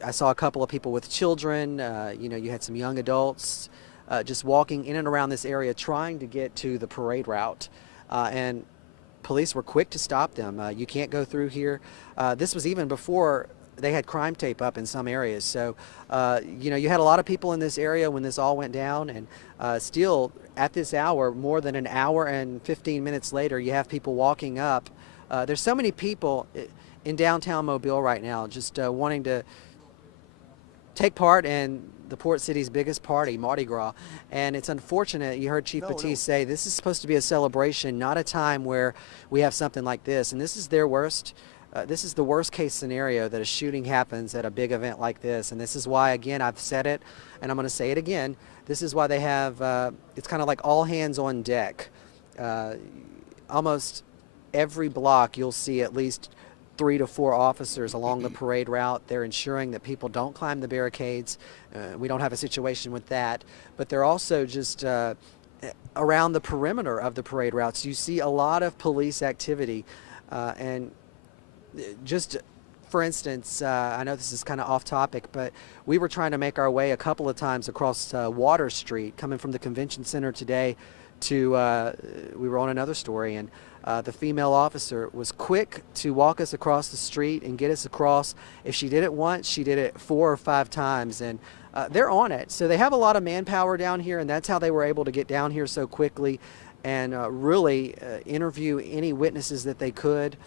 I saw a couple of people with children. You had some young adults just walking in and around this area trying to get to the parade route. And police were quick to stop them. You can't go through here. This was even before they had crime tape up in some areas. So, you had a lot of people in this area when this all went down, and still at this hour, more than an hour and 15 minutes later, you have people walking up. There's so many people in downtown Mobile right now just wanting to take part in the port city's biggest party, Mardi Gras. And it's unfortunate, you heard Chief Batiste say, this is supposed to be a celebration, not a time where we have something like this. And this is their worst. This is the worst case scenario, that a shooting happens at a big event like this. And this is why, again, I've said it, and I'm going to say it again, this is why they have, it's kind of like all hands on deck. Almost every block you'll see at least 3 to 4 officers along the parade route. They're ensuring that people don't climb the barricades. We don't have a situation with that. But they're also just around the perimeter of the parade routes. You see a lot of police activity. And just for instance, I know this is kind of off topic, but we were trying to make our way a couple of times across Water Street, coming from the convention center today to, we were on another story, and the female officer was quick to walk us across the street and get us across. If she did it once, she did it 4 or 5 times, and they're on it. So they have a lot of manpower down here, and that's how they were able to get down here so quickly and really interview any witnesses that they could.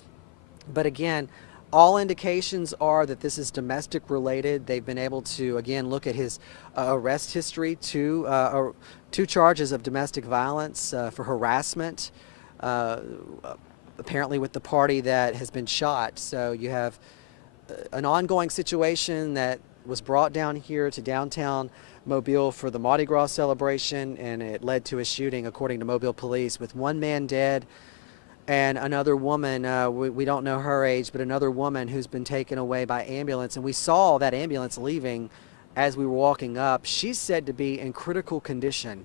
But again, all indications are that this is domestic related. They've been able to, again, look at his arrest history, 2 charges of domestic violence for harassment, apparently with the party that has been shot. So you have an ongoing situation that was brought down here to downtown Mobile for the Mardi Gras celebration, and it led to a shooting, according to Mobile police, with 1 man dead and another woman, we don't know her age, but another woman who's been taken away by ambulance. And we saw that ambulance leaving as we were walking up. She's said to be in critical condition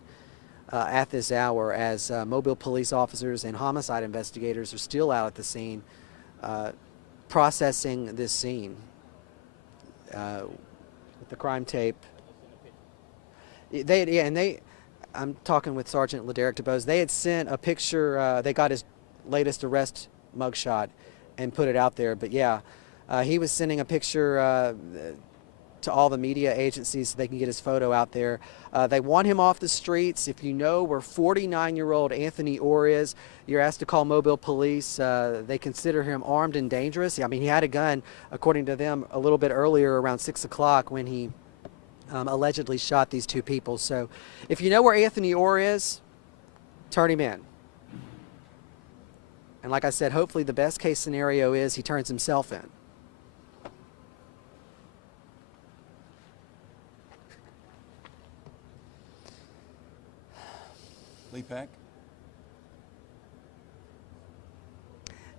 at this hour, as Mobile police officers and homicide investigators are still out at the scene processing this scene with the crime tape. I'm talking with Sergeant LeDerek DeBose. They had sent a picture. They got his latest arrest mugshot and put it out there. But yeah, he was sending a picture to all the media agencies so they can get his photo out there. They want him off the streets. If you know where 49-year-old Anthony Orr is, you're asked to call Mobile police. They consider him armed and dangerous. I mean, he had a gun, according to them, a little bit earlier, around 6 o'clock, when he allegedly shot these 2 people. So if you know where Anthony Orr is, turn him in. And like I said, hopefully the best case scenario is he turns himself in. Lee Peck?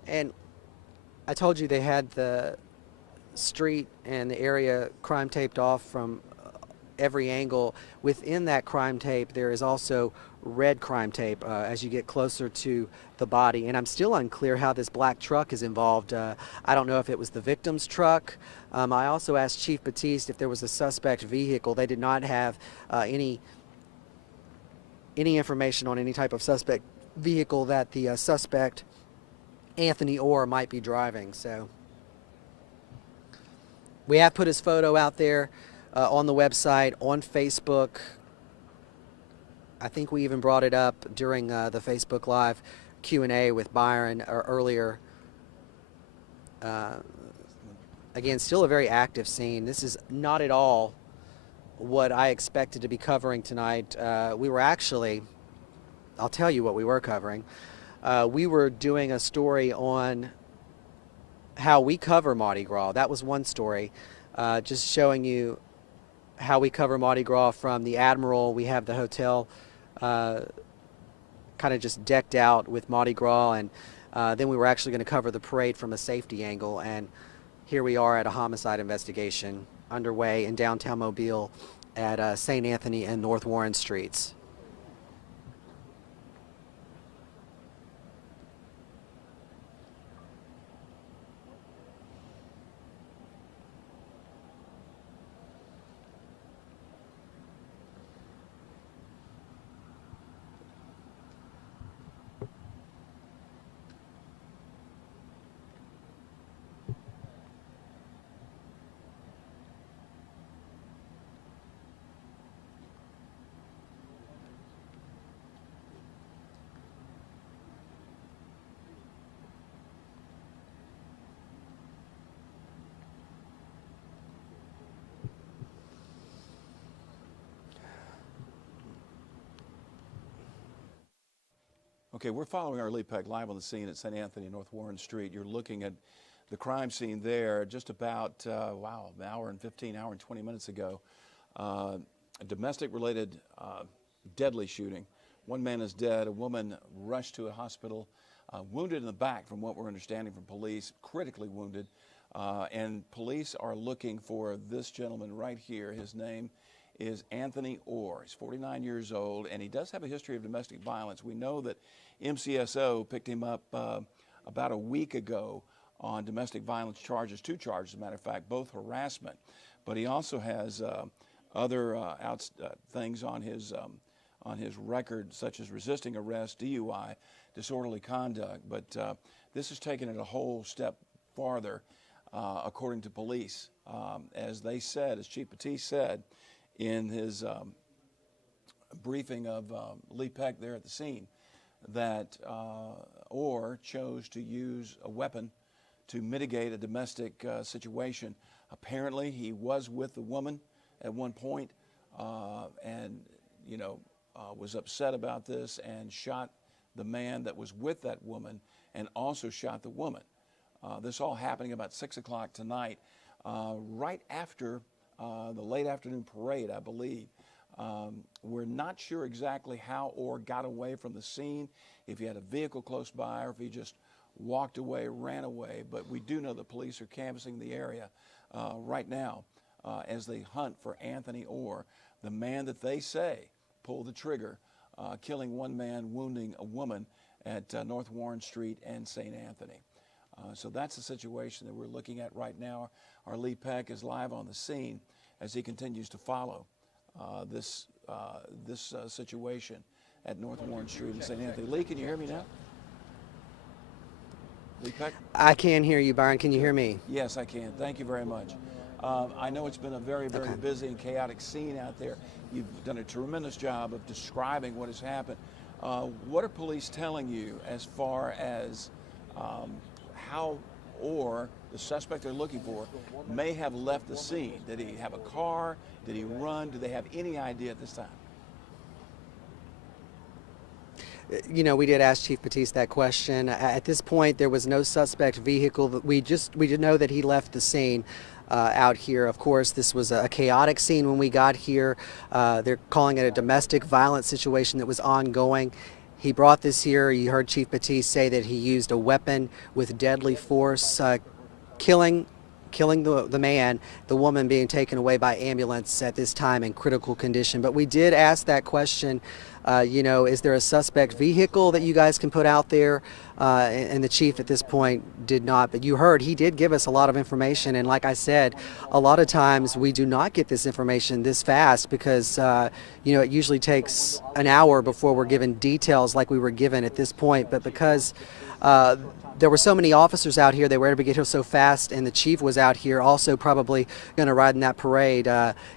And I told you they had the street and the area crime taped off from every angle. Within that crime tape, there is also red crime tape as you get closer to the body. And I'm still unclear how this black truck is involved. I don't know if it was the victim's truck. I also asked Chief Batiste if there was a suspect vehicle. They did not have any information on any type of suspect vehicle that the suspect, Anthony Orr, might be driving. So we have put his photo out there on the website, on Facebook. I think we even brought it up during the Facebook Live Q&A with Byron earlier. Again, still a very active scene. This is not at all what I expected to be covering tonight. We were actually, I'll tell you what we were covering. We were doing a story on how we cover Mardi Gras. That was one story, just showing you how we cover Mardi Gras from the Admiral. We have the hotel kind of just decked out with Mardi Gras, and then we were actually going to cover the parade from a safety angle, and here we are at a homicide investigation underway in downtown Mobile at St. Anthony and North Warren Streets. Okay, we're following our lead pack live on the scene at St. Anthony, North Warren Street. You're looking at the crime scene there just about, wow, an hour and 20 minutes ago. A domestic-related deadly shooting. One man is dead. A woman rushed to a hospital, wounded in the back from what we're understanding from police, critically wounded. And police are looking for this gentleman right here. His name is Anthony Orr. He's 49 years old, and he does have a history of domestic violence. We know that MCSO picked him up about a week ago on domestic violence charges, 2 charges, as a matter of fact, both harassment. But he also has other things on his record, such as resisting arrest, DUI, disorderly conduct. But this is taking it a whole step farther, according to police. As they said, as Chief Batiste said in his briefing of Lee Peck there at the scene, that Orr chose to use a weapon to mitigate a domestic situation. Apparently, he was with the woman at one point, and was upset about this and shot the man that was with that woman, and also shot the woman. This all happening about 6 o'clock tonight, right after the late afternoon parade, I believe. We're not sure exactly how Orr got away from the scene, if he had a vehicle close by or if he just walked away, ran away, but we do know the police are canvassing the area right now as they hunt for Anthony Orr, the man that they say pulled the trigger, killing one man, wounding a woman at North Warren Street and St. Anthony. So that's the situation that we're looking at right now. Our Lee Peck is live on the scene as he continues to follow this situation at North Warren Street and St. Anthony. Lee, can you hear me now? Lee Peck? I can hear you, Byron. Can you hear me? Yes, I can. Thank you very much. I know it's been a very, very busy and chaotic scene out there. You've done a tremendous job of describing what has happened. What are police telling you as far as how Orr, the suspect they're looking for, may have left the scene? Did he have a car? Did he run? Do they have any idea at this time? We did ask Chief Batiste that question. At this point, there was no suspect vehicle. We did know that he left the scene out here. Of course, this was a chaotic scene when we got here. They're calling it a domestic violence situation that was ongoing. He brought this here. You heard Chief Batiste say that he used a weapon with deadly force, killing the man, the woman being taken away by ambulance at this time in critical condition. But we did ask that question, is there a suspect vehicle that you guys can put out there? And the chief at this point did not. But you heard he did give us a lot of information. And like I said, a lot of times we do not get this information this fast because, it usually takes an hour before we're given details like we were given at this point. But because there were so many officers out here, they were able to get here so fast, and the chief was out here also probably going to ride in that parade.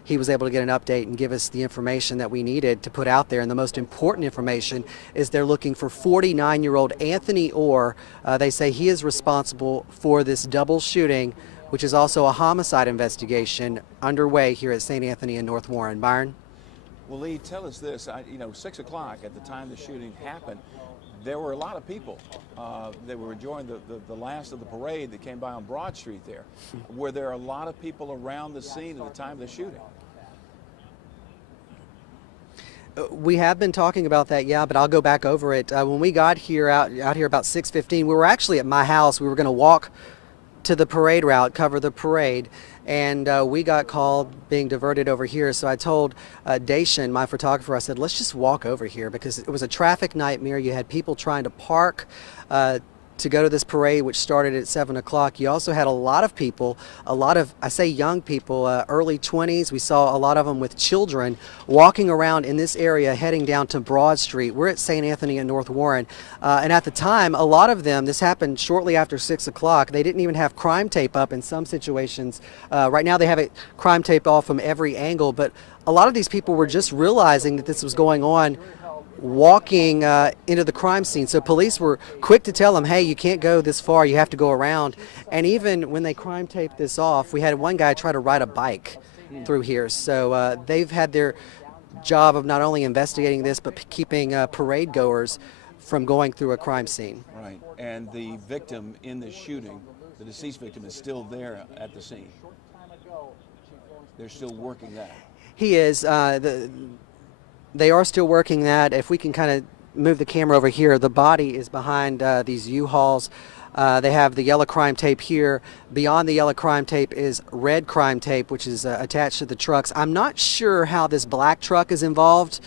He was able to get an update and give us the information that we needed to put out there. And the most important information is they're looking for 49-year-old Anthony Orr. They say he is responsible for this double shooting, which is also a homicide investigation underway here at St. Anthony and North Warren. Byron? Well, Lee, tell us this. 6 o'clock at the time the shooting happened, there were a lot of people that were enjoying the last of the parade that came by on Broad Street there. Were there a lot of people around the scene at the time of the shooting? We have been talking about that, yeah, but I'll go back over it. When we got here out here about 6:15, we were actually at my house. We were going to walk to the parade route, cover the parade, and we got called being diverted over here. So I told Dacian, my photographer, I said, let's just walk over here because it was a traffic nightmare. You had people trying to park to go to this parade, which started at 7 o'clock. You also had a lot of people, I say young people, early 20s. We saw a lot of them with children walking around in this area heading down to Broad Street. We're at St. Anthony and North Warren. And at the time, a lot of them, this happened shortly after 6 o'clock. They didn't even have crime tape up in some situations. Right now they have it crime taped off from every angle, but a lot of these people were just realizing that this was going on walking into the crime scene. So police were quick to tell them, hey, you can't go this far, you have to go around. And even when they crime taped this off, we had one guy try to ride a bike through here. So they've had their job of not only investigating this, but keeping parade goers from going through a crime scene. Right. And the victim in the shooting, the deceased victim, is still there at the scene. They're still working that. He is. They are still working that. If we can kind of move the camera over here, the body is behind these U-Hauls. They have the yellow crime tape here. Beyond the yellow crime tape is red crime tape, which is attached to the trucks. I'm not sure how this black truck is involved,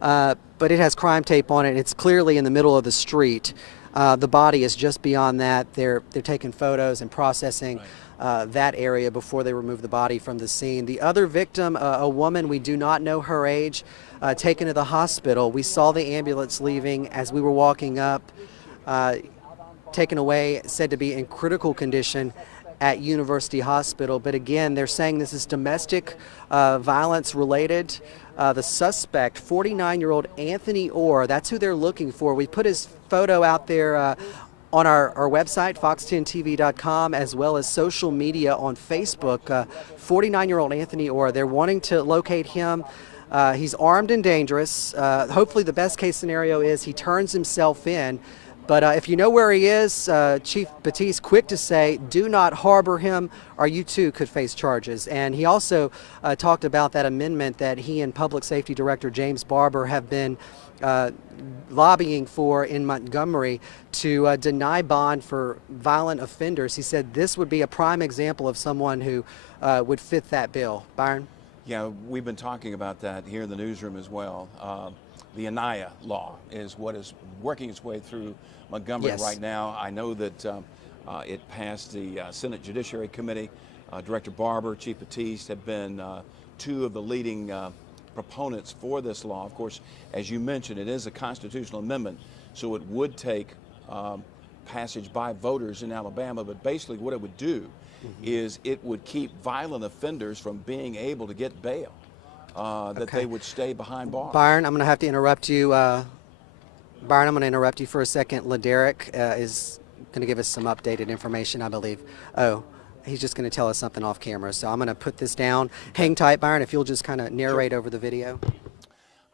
but it has crime tape on it. It's clearly in the middle of the street. The body is just beyond that. They're taking photos and processing that area before they remove the body from the scene. The other victim, a woman, we do not know her age, taken to the hospital. We saw the ambulance leaving as we were walking up, taken away, said to be in critical condition at University Hospital. But again, they're saying this is domestic violence related. The suspect, 49-year-old Anthony Orr, that's who they're looking for. We put his photo out there on our website, fox10tv.com, as well as social media on Facebook. 49-year-old Anthony Orr, they're wanting to locate him. He's armed and dangerous. Hopefully the best case scenario is he turns himself in. But if you know where he is, Chief Batiste quick to say, do not harbor him or you too could face charges. And he also talked about that amendment that he and Public Safety Director James Barber have been lobbying for in Montgomery to deny bond for violent offenders. He said this would be a prime example of someone who would fit that bill. Byron? Yeah, we've been talking about that here in the newsroom as well. The Anaya law is what is working its way through Montgomery right now. I know that it passed the Senate Judiciary Committee. Director Barber, Chief Batiste have been two of the leading proponents for this law. Of course, as you mentioned, it is a constitutional amendment, so it would take passage by voters in Alabama, but basically what it would do is it would keep violent offenders from being able to get bail. That they would stay behind bars. Byron, I'm going to have to interrupt you. Byron, I'm going to interrupt you for a second. LaDerek is going to give us some updated information, I believe. Oh, he's just going to tell us something off camera. So I'm going to put this down. Hang tight, Byron, if you'll just kind of narrate over the video.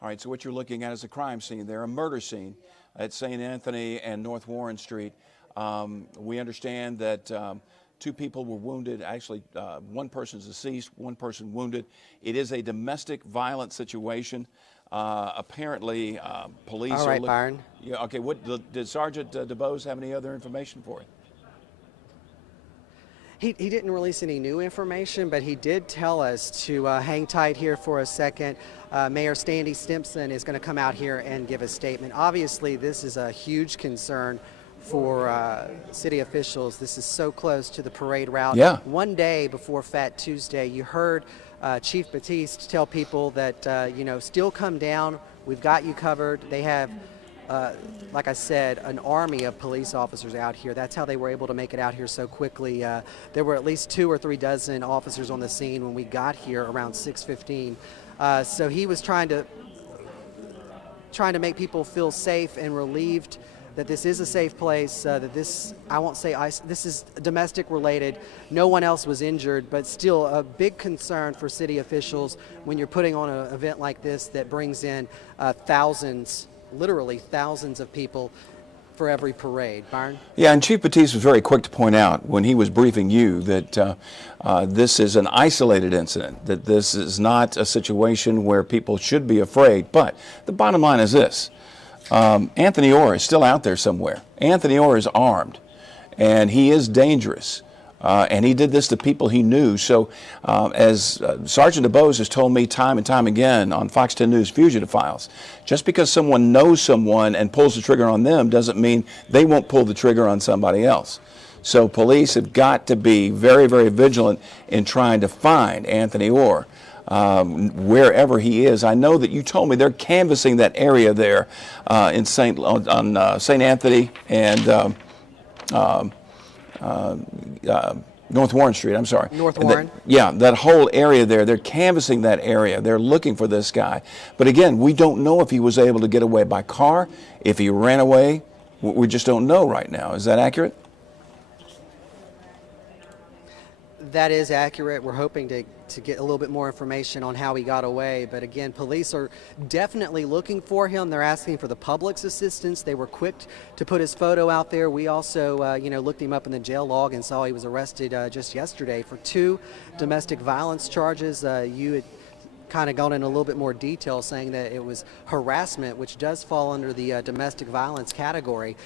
All right, so what you're looking at is a crime scene there, a murder scene at St. Anthony and North Warren Street. We understand that two people were wounded. Actually, one person's deceased, one person wounded. It is a domestic violence situation. Apparently, police All right, Byron. Yeah, okay, did Sergeant DeBose have any other information for you? He didn't release any new information, but he did tell us to hang tight here for a second. Mayor Standy Stimpson is going to come out here and give a statement. Obviously, this is a huge concern for city officials. This is so close to the parade route. Yeah. One day before Fat Tuesday, you heard Chief Batiste tell people that, still come down. We've got you covered. They have, like I said, an army of police officers out here. That's how they were able to make it out here so quickly. There were at least 2 or 3 dozen officers on the scene when we got here around 6:15. So he was trying to make people feel safe and relieved that this is a safe place, that this, I won't say this is domestic related. No one else was injured, but still a big concern for city officials when you're putting on an event like this that brings in thousands, literally thousands of people for every parade. Byron? Yeah, and Chief Batiste was very quick to point out when he was briefing you that this is an isolated incident, that this is not a situation where people should be afraid. But the bottom line is this. Anthony Orr is still out there somewhere. Anthony Orr is armed, and he is dangerous, and he did this to people he knew. So as Sergeant DeBose has told me time and time again on Fox 10 News Fugitive Files, just because someone knows someone and pulls the trigger on them doesn't mean they won't pull the trigger on somebody else. So police have got to be very, very vigilant in trying to find Anthony Orr. Wherever he is. I know that you told me they're canvassing that area there in St. Anthony and North Warren Street. I'm sorry. North Warren? That whole area there. They're canvassing that area. They're looking for this guy. But again, we don't know if he was able to get away by car, if he ran away. We just don't know right now. Is that accurate? That is accurate. We're hoping to get a little bit more information on how he got away. But again, police are definitely looking for him. They're asking for the public's assistance. They were quick to put his photo out there. We also, looked him up in the jail log and saw he was arrested just yesterday for 2 domestic violence charges. You had kind of gone in a little bit more detail saying that it was harassment, which does fall under the domestic violence category.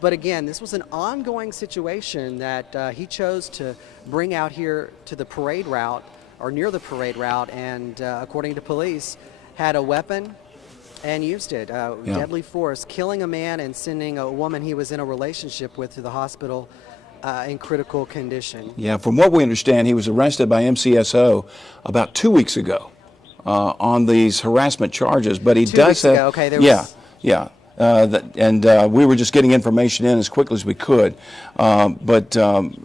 But again, this was an ongoing situation that he chose to bring out here to the parade route, or near the parade route, and according to police, had a weapon and used it. Deadly force, killing a man and sending a woman he was in a relationship with to the hospital in critical condition. Yeah, from what we understand, he was arrested by MCSO about 2 weeks ago on these harassment charges. But he 2 does weeks have, ago, okay, there yeah, was... yeah. We were just getting information in as quickly as we could. But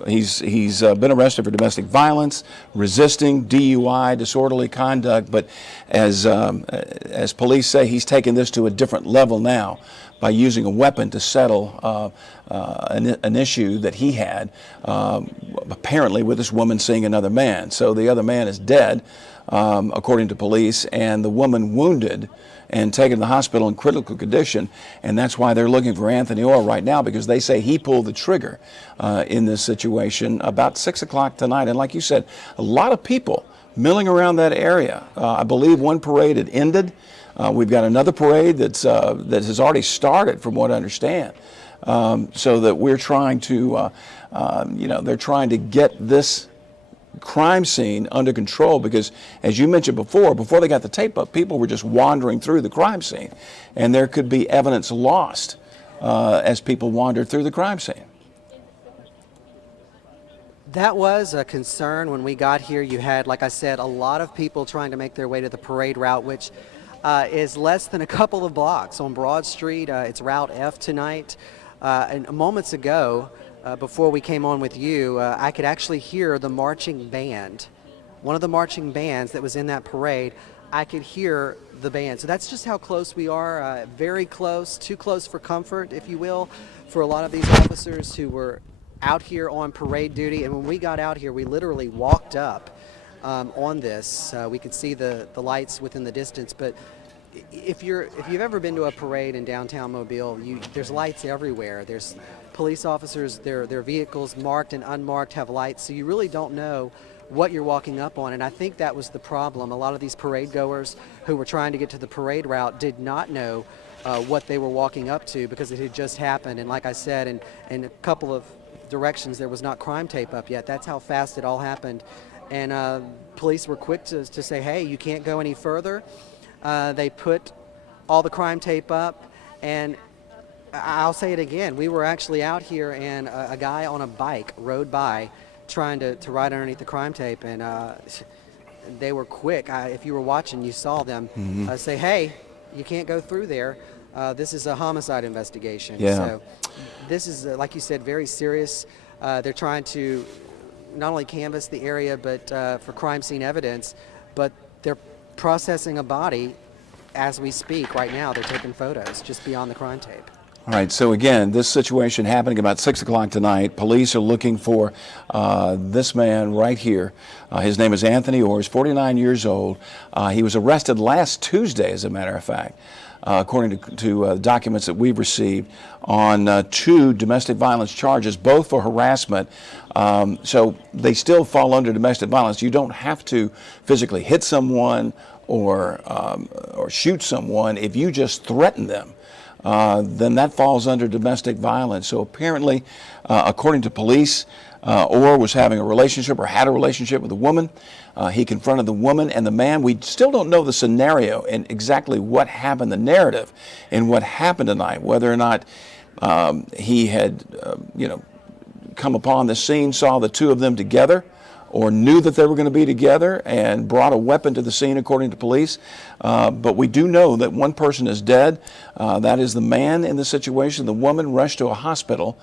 he's been arrested for domestic violence, resisting, DUI, disorderly conduct. But as police say, he's taken this to a different level now by using a weapon to settle an issue that he had, apparently with this woman seeing another man. So the other man is dead, according to police, and the woman wounded and taken to the hospital in critical condition. And that's why they're looking for Anthony Orr right now, because they say he pulled the trigger in this situation about 6 o'clock tonight. And like you said, a lot of people milling around that area. I believe one parade had ended. We've got another parade that has already started, from what I understand. So that we're trying to, they're trying to get this crime scene under control, because as you mentioned before they got the tape up, people were just wandering through the crime scene, and there could be evidence lost as people wandered through the crime scene. That was a concern when we got here. You had, like I said, a lot of people trying to make their way to the parade route, which is less than a couple of blocks on Broad Street. It's Route F tonight. And moments ago, before we came on with you, I could actually hear the marching band. One of the marching bands that was in that parade, I could hear the band. So that's just how close we are, very close, too close for comfort, if you will, for a lot of these officers who were out here on parade duty. And when we got out here, we literally walked up on this. We could see the lights within the distance, but if you've ever been to a parade in downtown Mobile, there's lights everywhere. There's police officers, their vehicles marked and unmarked have lights, so you really don't know what you're walking up on. And I think that was the problem. A lot of these parade goers who were trying to get to the parade route did not know what they were walking up to, because it had just happened. And like I said, in a couple of directions, there was not crime tape up yet. That's how fast it all happened. And police were quick to say, hey, you can't go any further. They put all the crime tape up, and I'll say it again, we were actually out here, and a guy on a bike rode by trying to ride underneath the crime tape, and they were quick. If you were watching, you saw them say, hey, you can't go through there. This is a homicide investigation. Yeah. So this is, like you said, very serious. They're trying to not only canvass the area but for crime scene evidence, but they're processing a body as we speak right now. They're taking photos just beyond the crime tape. All right, so again, this situation happening about 6 o'clock tonight. Police are looking for this man right here. His name is Anthony Orr. He's 49 years old. He was arrested last Tuesday, as a matter of fact, according to documents that we've received, on 2 domestic violence charges, both for harassment. So they still fall under domestic violence. You don't have to physically hit someone or shoot someone. If you just threaten them, then that falls under domestic violence. So apparently, according to police, Orr was having a relationship or had a relationship with a woman. He confronted the woman and the man. We still don't know the scenario and exactly what happened, the narrative, and what happened tonight, whether or not he had, come upon the scene, saw the 2 of them together, or knew that they were going to be together and brought a weapon to the scene, according to police. But we do know that one person is dead. That is the man in the situation. The woman rushed to a hospital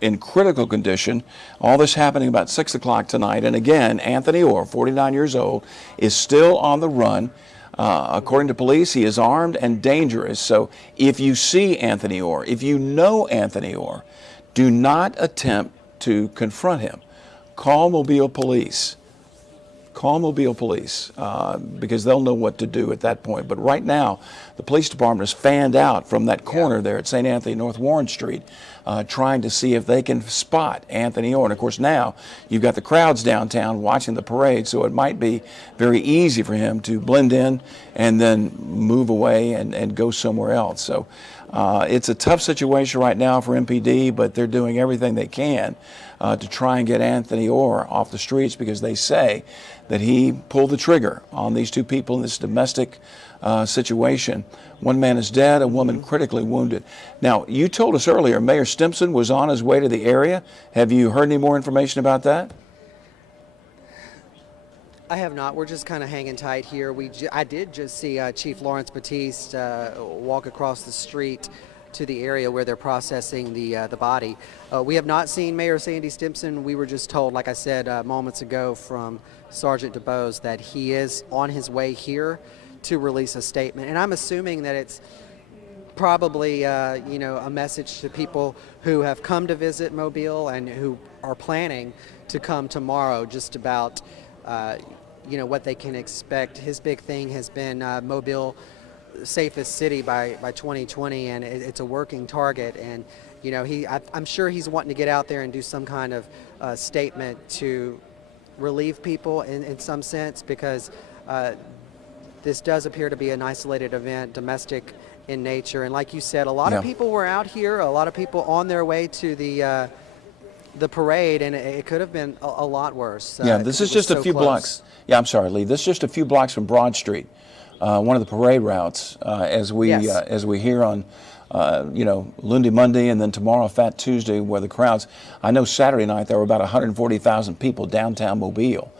in critical condition. All this happening about 6 o'clock tonight. And again, Anthony Orr, 49 years old, is still on the run. According to police, he is armed and dangerous. So if you see Anthony Orr, if you know Anthony Orr, do not attempt to confront him. call Mobile Police. Call Mobile Police because they'll know what to do at that point. But right now, the police department is fanned out from that corner there at St. Anthony, North Warren Street, trying to see if they can spot Anthony Orr. And of course, now you've got the crowds downtown watching the parade, so it might be very easy for him to blend in and then move away and go somewhere else. So it's a tough situation right now for MPD, but they're doing everything they can to try and get Anthony Orr off the streets because they say that he pulled the trigger on these two people in this domestic situation. One man is dead, a woman critically wounded. Now, you told us earlier Mayor Stimpson was on his way to the area. Have you heard any more information about that? I have not. We're just kind of hanging tight here. I did just see Chief Lawrence Batiste walk across the street to the area where they're processing the body. We have not seen Mayor Sandy Stimpson. We were just told, like I said moments ago, from Sergeant DuBose that he is on his way here to release a statement. And I'm assuming that it's probably a message to people who have come to visit Mobile and who are planning to come tomorrow, just about what they can expect. His big thing has been Mobile safest city by 2020, and it's a working target. And I'm sure he's wanting to get out there and do some kind of statement to relieve people in some sense, because this does appear to be an isolated event, domestic in nature. And like you said, a lot of people were out here, a lot of people on their way to the parade, and it could have been a lot worse. This is just a few blocks. Yeah, I'm sorry, Lee. This is just a few blocks from Broad Street, one of the parade routes, as we hear on Lundy Monday and then tomorrow Fat Tuesday, where the crowds. I know Saturday night there were about 140,000 people downtown Mobile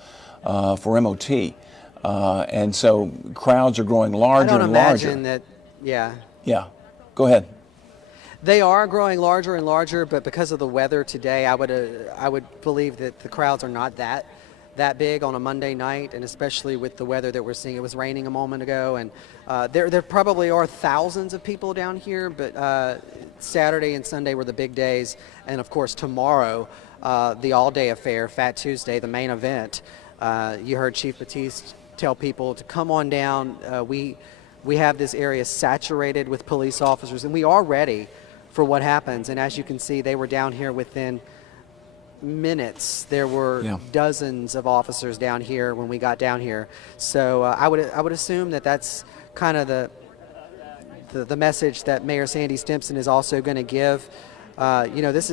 for MOT, and so crowds are growing larger and larger. I don't imagine that. Yeah. Yeah. Go ahead. They are growing larger and larger, but because of the weather today, I would believe that the crowds are not that big on a Monday night, and especially with the weather that we're seeing. It was raining a moment ago, and there probably are thousands of people down here, but Saturday and Sunday were the big days, and of course tomorrow, the all-day affair, Fat Tuesday, the main event. You heard Chief Batiste tell people to come on down. We have this area saturated with police officers, and we are ready for what happens. And as you can see, they were down here within minutes. There were dozens of officers down here when we got down here. So I would assume that that's kind of the message that Mayor Sandy Stimpson is also going to give. This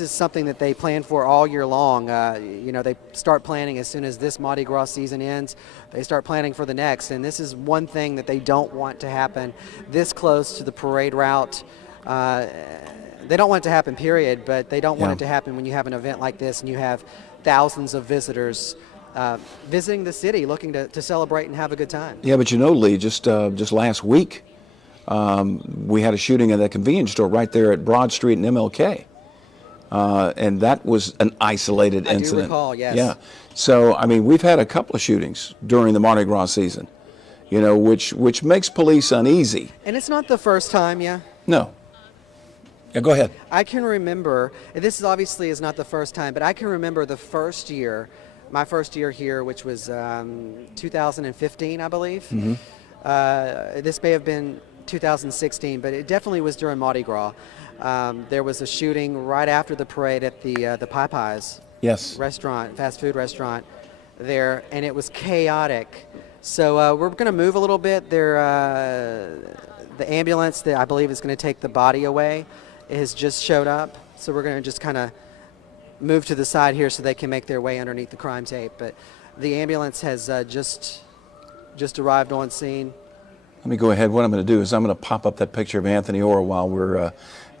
is something that they plan for all year long. They start planning as soon as this Mardi Gras season ends. They start planning for the next, and this is one thing that they don't want to happen this close to the parade route. They don't want it to happen, period, but they don't want it to happen when you have an event like this and you have thousands of visitors visiting the city looking to celebrate and have a good time. Yeah, but Lee, just last week, we had a shooting at that convenience store right there at Broad Street and MLK. And that was an isolated incident. I do recall, yes. Yeah. So, we've had a couple of shootings during the Mardi Gras season, which makes police uneasy. And it's not the first time, No. Yeah, go ahead. I can remember, and this obviously is not the first time, but I can remember the first year, my first year here, which was 2015, I believe. Mm-hmm. This may have been 2016, but it definitely was during Mardi Gras. There was a shooting right after the parade at the Popeyes restaurant, fast food restaurant there, and it was chaotic. So we're going to move a little bit. The ambulance that I believe is going to take the body away has just showed up. So we're going to just kind of move to the side here so they can make their way underneath the crime tape. But the ambulance has just arrived on scene. Let me go ahead. What I'm going to do is I'm going to pop up that picture of Anthony Orr while we're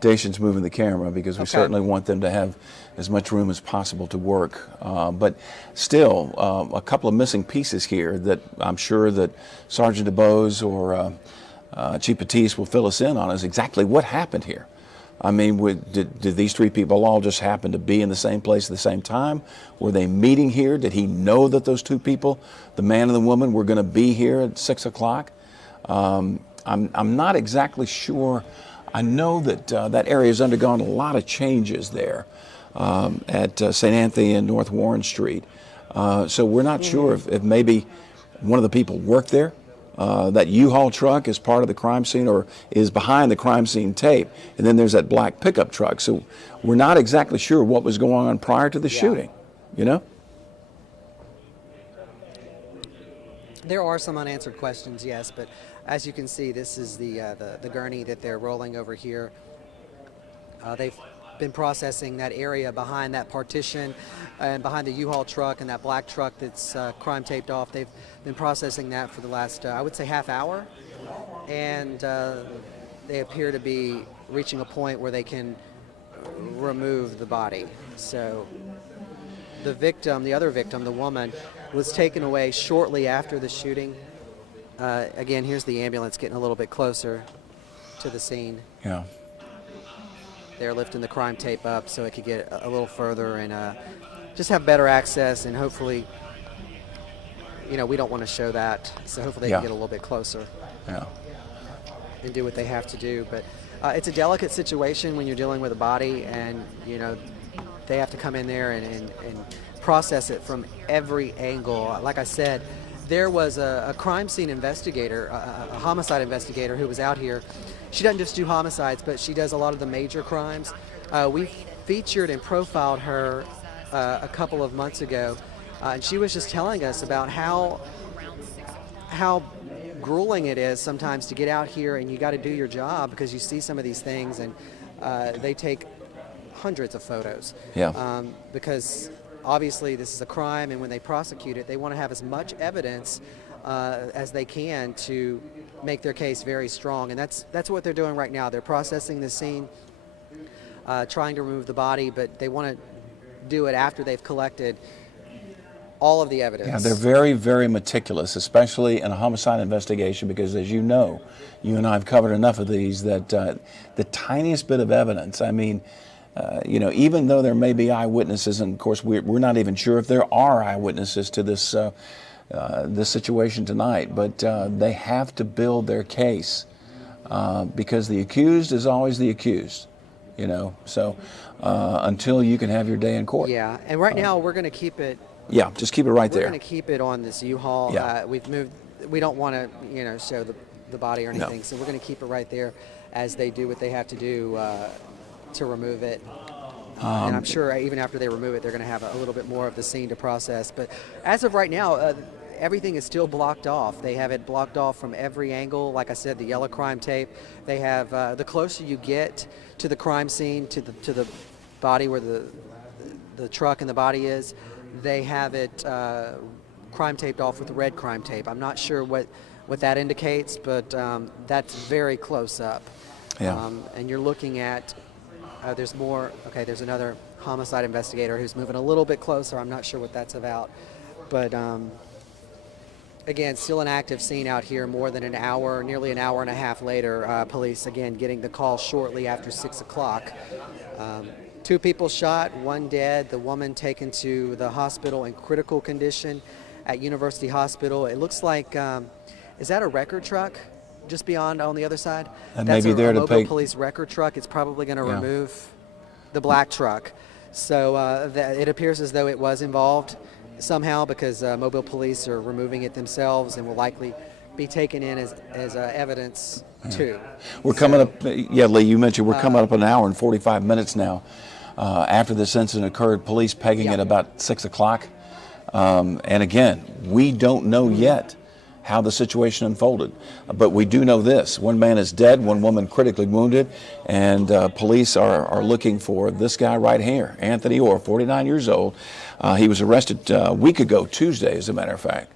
Dacian's moving the camera, because we certainly want them to have as much room as possible to work. But still, a couple of missing pieces here that I'm sure that Sergeant DuBose or Chief Batiste will fill us in on is exactly what happened here. Did these three people all just happen to be in the same place at the same time? Were they meeting here? Did he know that those two people, the man and the woman, were going to be here at 6 o'clock? I'm not exactly sure. I know that that area has undergone a lot of changes there. at St. Anthony and North Warren Street. So we're not sure if maybe one of the people worked there. That U-Haul truck is part of the crime scene or is behind the crime scene tape. And then there's that black pickup truck. So we're not exactly sure what was going on prior to the shooting, you know? There are some unanswered questions, yes, but as you can see, this is the gurney that they're rolling over here. They've been processing that area behind that partition and behind the U-Haul truck and that black truck that's crime taped off. They've been processing that for the last, I would say, half hour, and they appear to be reaching a point where they can remove the body. So the victim, the other victim, the woman, was taken away shortly after the shooting. Again, here's the ambulance getting a little bit closer to the scene. Yeah. They're lifting the crime tape up so it could get a little further and just have better access, and hopefully, you know, we don't want to show that, so hopefully they can get a little bit closer and do what they have to do. But it's a delicate situation when you're dealing with a body, and, you know, they have to come in there and process it from every angle. Like I said, there was a crime scene investigator, a homicide investigator who was out here. She doesn't just do homicides, but she does a lot of the major crimes. We featured and profiled her a couple of months ago, and she was just telling us about how grueling it is sometimes to get out here, and you got to do your job because you see some of these things, and they take hundreds of photos. Because obviously this is a crime, and when they prosecute it, they want to have as much evidence as they can to make their case very strong, and that's what they're doing right now. They're processing the scene, trying to remove the body, but they want to do it after they've collected all of the evidence. Yeah, they're very, very meticulous, especially in a homicide investigation, because as you know, you and I have covered enough of these, that the tiniest bit of evidence, I mean, you know, even though there may be eyewitnesses, and of course we're not even sure if there are eyewitnesses to this this situation tonight, but they have to build their case because the accused is always the accused, you know, so until you can have your day in court. Yeah, and right now we're going to keep it. Yeah, just keep it right there. We're going to keep it on this U-Haul. Yeah. We've moved. We don't want to, you know, show the body or anything, so we're going to keep it right there as they do what they have to do to remove it. And I'm sure even after they remove it, they're going to have a little bit more of the scene to process. But as of right now, everything is still blocked off. They have it blocked off from every angle. Like I said, the yellow crime tape. They have the closer you get to the crime scene, to the body where the truck and the body is, they have it crime taped off with red crime tape. I'm not sure what that indicates, but that's very close up. Yeah. And you're looking at. There's more. Okay, there's another homicide investigator who's moving a little bit closer. I'm not sure what that's about. But again, still an active scene out here more than an hour, nearly an hour and a half later. Police, again, getting the call shortly after 6 o'clock. 2 people shot, 1 dead. The woman taken to the hospital in critical condition at University Hospital. It looks like, is that a record truck? Just beyond on the other side, and that's maybe there a to mobile pay. Police record truck. It's probably going to remove the black truck. So it appears as though it was involved somehow, because mobile police are removing it themselves and will likely be taken in as evidence too. We're coming up. Yeah, Lee, you mentioned we're coming up an hour and 45 minutes now after this incident occurred. Police pegging at about 6 o'clock, and again, we don't know yet how the situation unfolded. But we do know this: 1 man is dead, 1 woman critically wounded, and police are looking for this guy right here, Anthony Orr, 49 years old. He was arrested a week ago, Tuesday, as a matter of fact,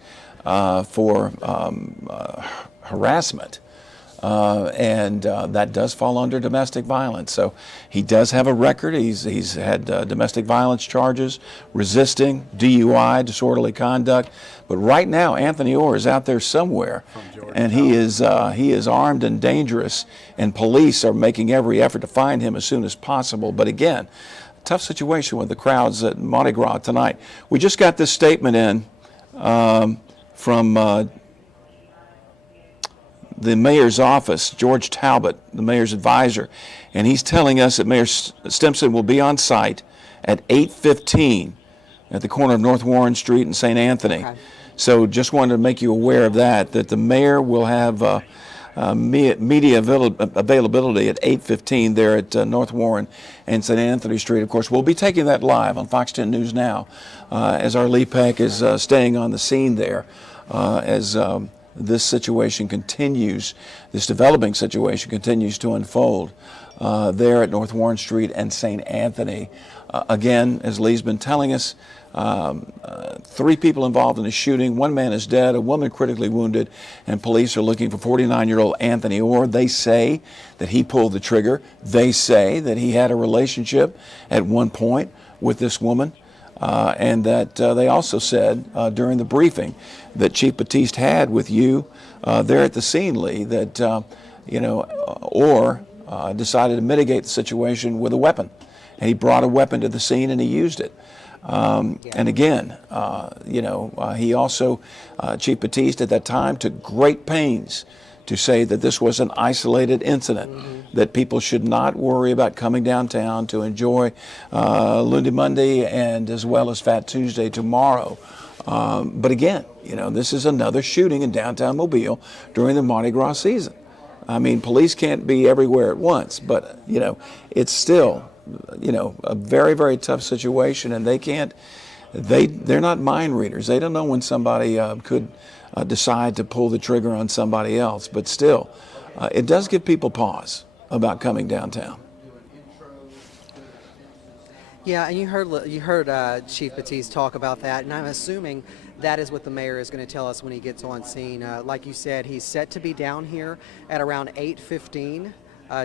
for harassment. And that does fall under domestic violence. So he does have a record. He's had domestic violence charges, resisting, DUI, disorderly conduct. But right now, Anthony Orr is out there somewhere, and he is armed and dangerous. And police are making every effort to find him as soon as possible. But again, tough situation with the crowds at Mardi Gras tonight. We just got this statement in from the mayor's office, George Talbot, the mayor's advisor, and he's telling us that Mayor Stimson will be on site at 8:15 at the corner of North Warren Street and St. Anthony. Okay. So just wanted to make you aware of that the mayor will have media availability at 8:15 there at North Warren and St. Anthony Street. Of course, we'll be taking that live on Fox 10 News Now as our Lee Peck is staying on the scene there as this situation continues, this developing situation continues to unfold there at North Warren Street and St. Anthony. Again, as Lee's been telling us, 3 people involved in the shooting. 1 man is dead, a woman critically wounded, and police are looking for 49-year-old Anthony Orr. They say that he pulled the trigger. They say that he had a relationship at one point with this woman, and that they also said during the briefing that Chief Batiste had with you there at the scene, Lee, that Orr decided to mitigate the situation with a weapon, and he brought a weapon to the scene and he used it. And again, he also, Chief Batiste at that time, took great pains to say that this was an isolated incident, that people should not worry about coming downtown to enjoy Lundy Monday and as well as Fat Tuesday tomorrow. But again, this is another shooting in downtown Mobile during the Mardi Gras season. I mean, police can't be everywhere at once, but, it's still a very, very tough situation, and they're not mind readers. They don't know when somebody could decide to pull the trigger on somebody else, but still, it does give people pause about coming downtown. Yeah, and you heard Chief Batiste talk about that, and I'm assuming that is what the mayor is going to tell us when he gets on scene. Like you said, he's set to be down here at around 8:15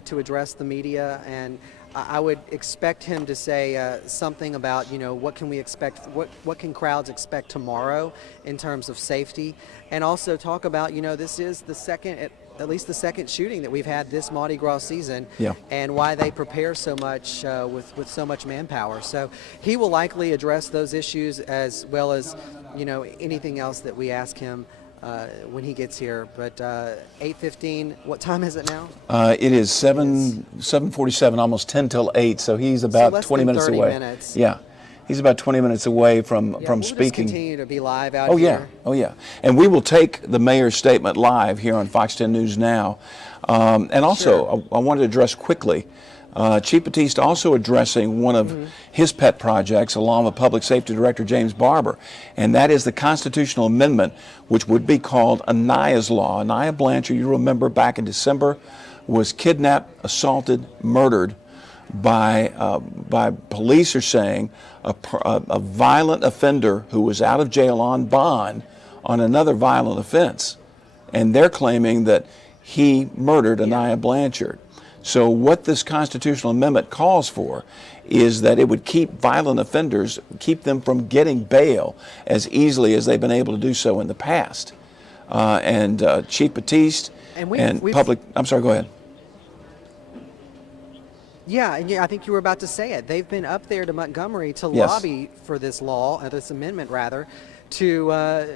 to address the media, and I would expect him to say something about, what can we expect, what can crowds expect tomorrow in terms of safety, and also talk about, this is the second, at least the second shooting that we've had this Mardi Gras season, and why they prepare so much with so much manpower. So he will likely address those issues as well as, anything else that we ask him when he gets here. But 8:15, what time is it now? It is 7:47, almost 10 till 8, so he's about less 20 than minutes 30 away. minutes. Yeah, he's about 20 minutes away from We'll speaking. just continue to be live out Oh here. yeah. And we will take the mayor's statement live here on Fox 10 News Now. And also, I wanted to address quickly, Chief Batiste also addressing one of his pet projects along with Public Safety Director James Barber, and that is the constitutional amendment which would be called Anaya's Law. Anaya Blanchard, you remember back in December, was kidnapped, assaulted, murdered by police are saying a violent offender who was out of jail on bond on another violent offense, and they're claiming that he murdered Anaya Blanchard. So what this constitutional amendment calls for is that it would keep violent offenders, keep them from getting bail as easily as they've been able to do so in the past. And Chief Batiste and public, I'm sorry, go ahead. Yeah, and I think you were about to say it. They've been up there to Montgomery to lobby for this law, this amendment rather, to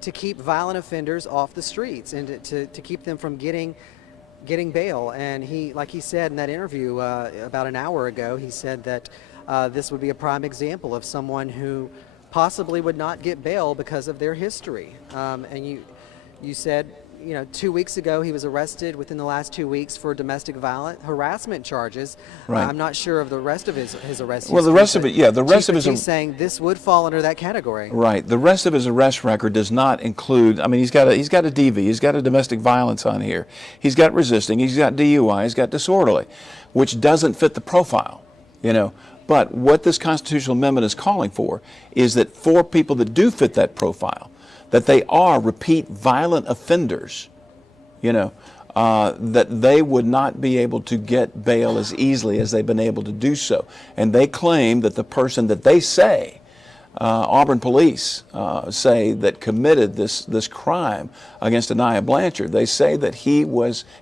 keep violent offenders off the streets and to keep them from getting bail. And he, like he said in that interview about an hour ago, he said that this would be a prime example of someone who possibly would not get bail because of their history. And you said, 2 weeks ago he was arrested within the last 2 weeks for domestic violence harassment charges. Right. I'm not sure of the rest of his arrest. Well, the rest of it, the rest of his. He's saying this would fall under that category. Right. The rest of his arrest record does not include. I mean, he's got a DV. He's got a domestic violence on here. He's got resisting. He's got DUI. He's got disorderly, which doesn't fit the profile. But what this constitutional amendment is calling for is that for people that do fit that profile, that they are repeat violent offenders, that they would not be able to get bail as easily as they've been able to do so. And they claim that the person that they say, Auburn police say that committed this crime against Anaya Blanchard, they say that he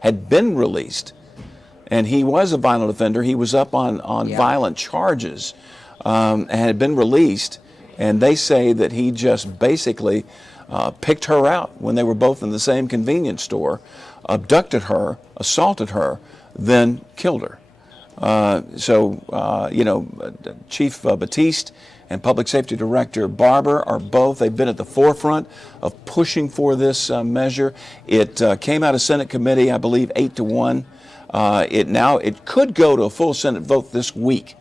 had been released and he was a violent offender. He was up on violent charges and had been released. And they say that he just basically picked her out when they were both in the same convenience store, abducted her, assaulted her, then killed her. Chief Batiste and Public Safety Director Barber are both, they've been at the forefront of pushing for this measure. It came out of Senate committee, I believe, 8-1. It could go to a full Senate vote this week,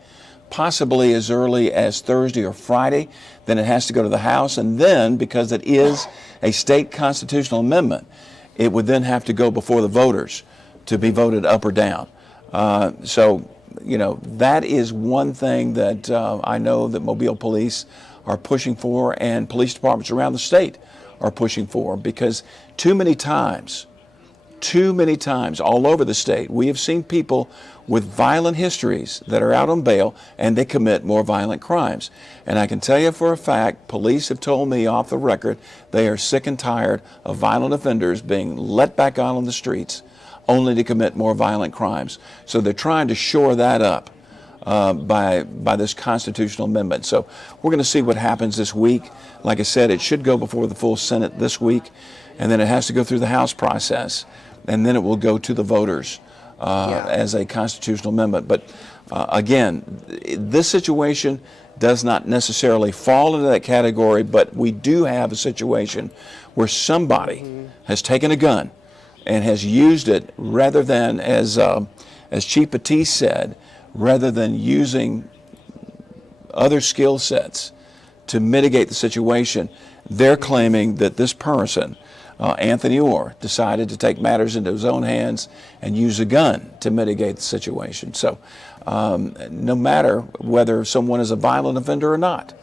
possibly as early as Thursday or Friday. Then it has to go to the House, and then, because it is a state constitutional amendment, it would then have to go before the voters to be voted up or down. That is one thing that I know that Mobile police are pushing for, and police departments around the state are pushing for, because too many times all over the state, we have seen people with violent histories that are out on bail and they commit more violent crimes. And I can tell you for a fact, police have told me off the record, they are sick and tired of violent offenders being let back out on the streets only to commit more violent crimes. So they're trying to shore that up by this constitutional amendment. So we're going to see what happens this week. Like I said, it should go before the full Senate this week, and then it has to go through the House process, and then it will go to the voters as a constitutional amendment. But again, this situation does not necessarily fall into that category, but we do have a situation where somebody has taken a gun and has used it rather than, as Chief Batiste said, rather than using other skill sets to mitigate the situation. They're claiming that this person, Anthony Orr, decided to take matters into his own hands and use a gun to mitigate the situation. So no matter whether someone is a violent offender or not,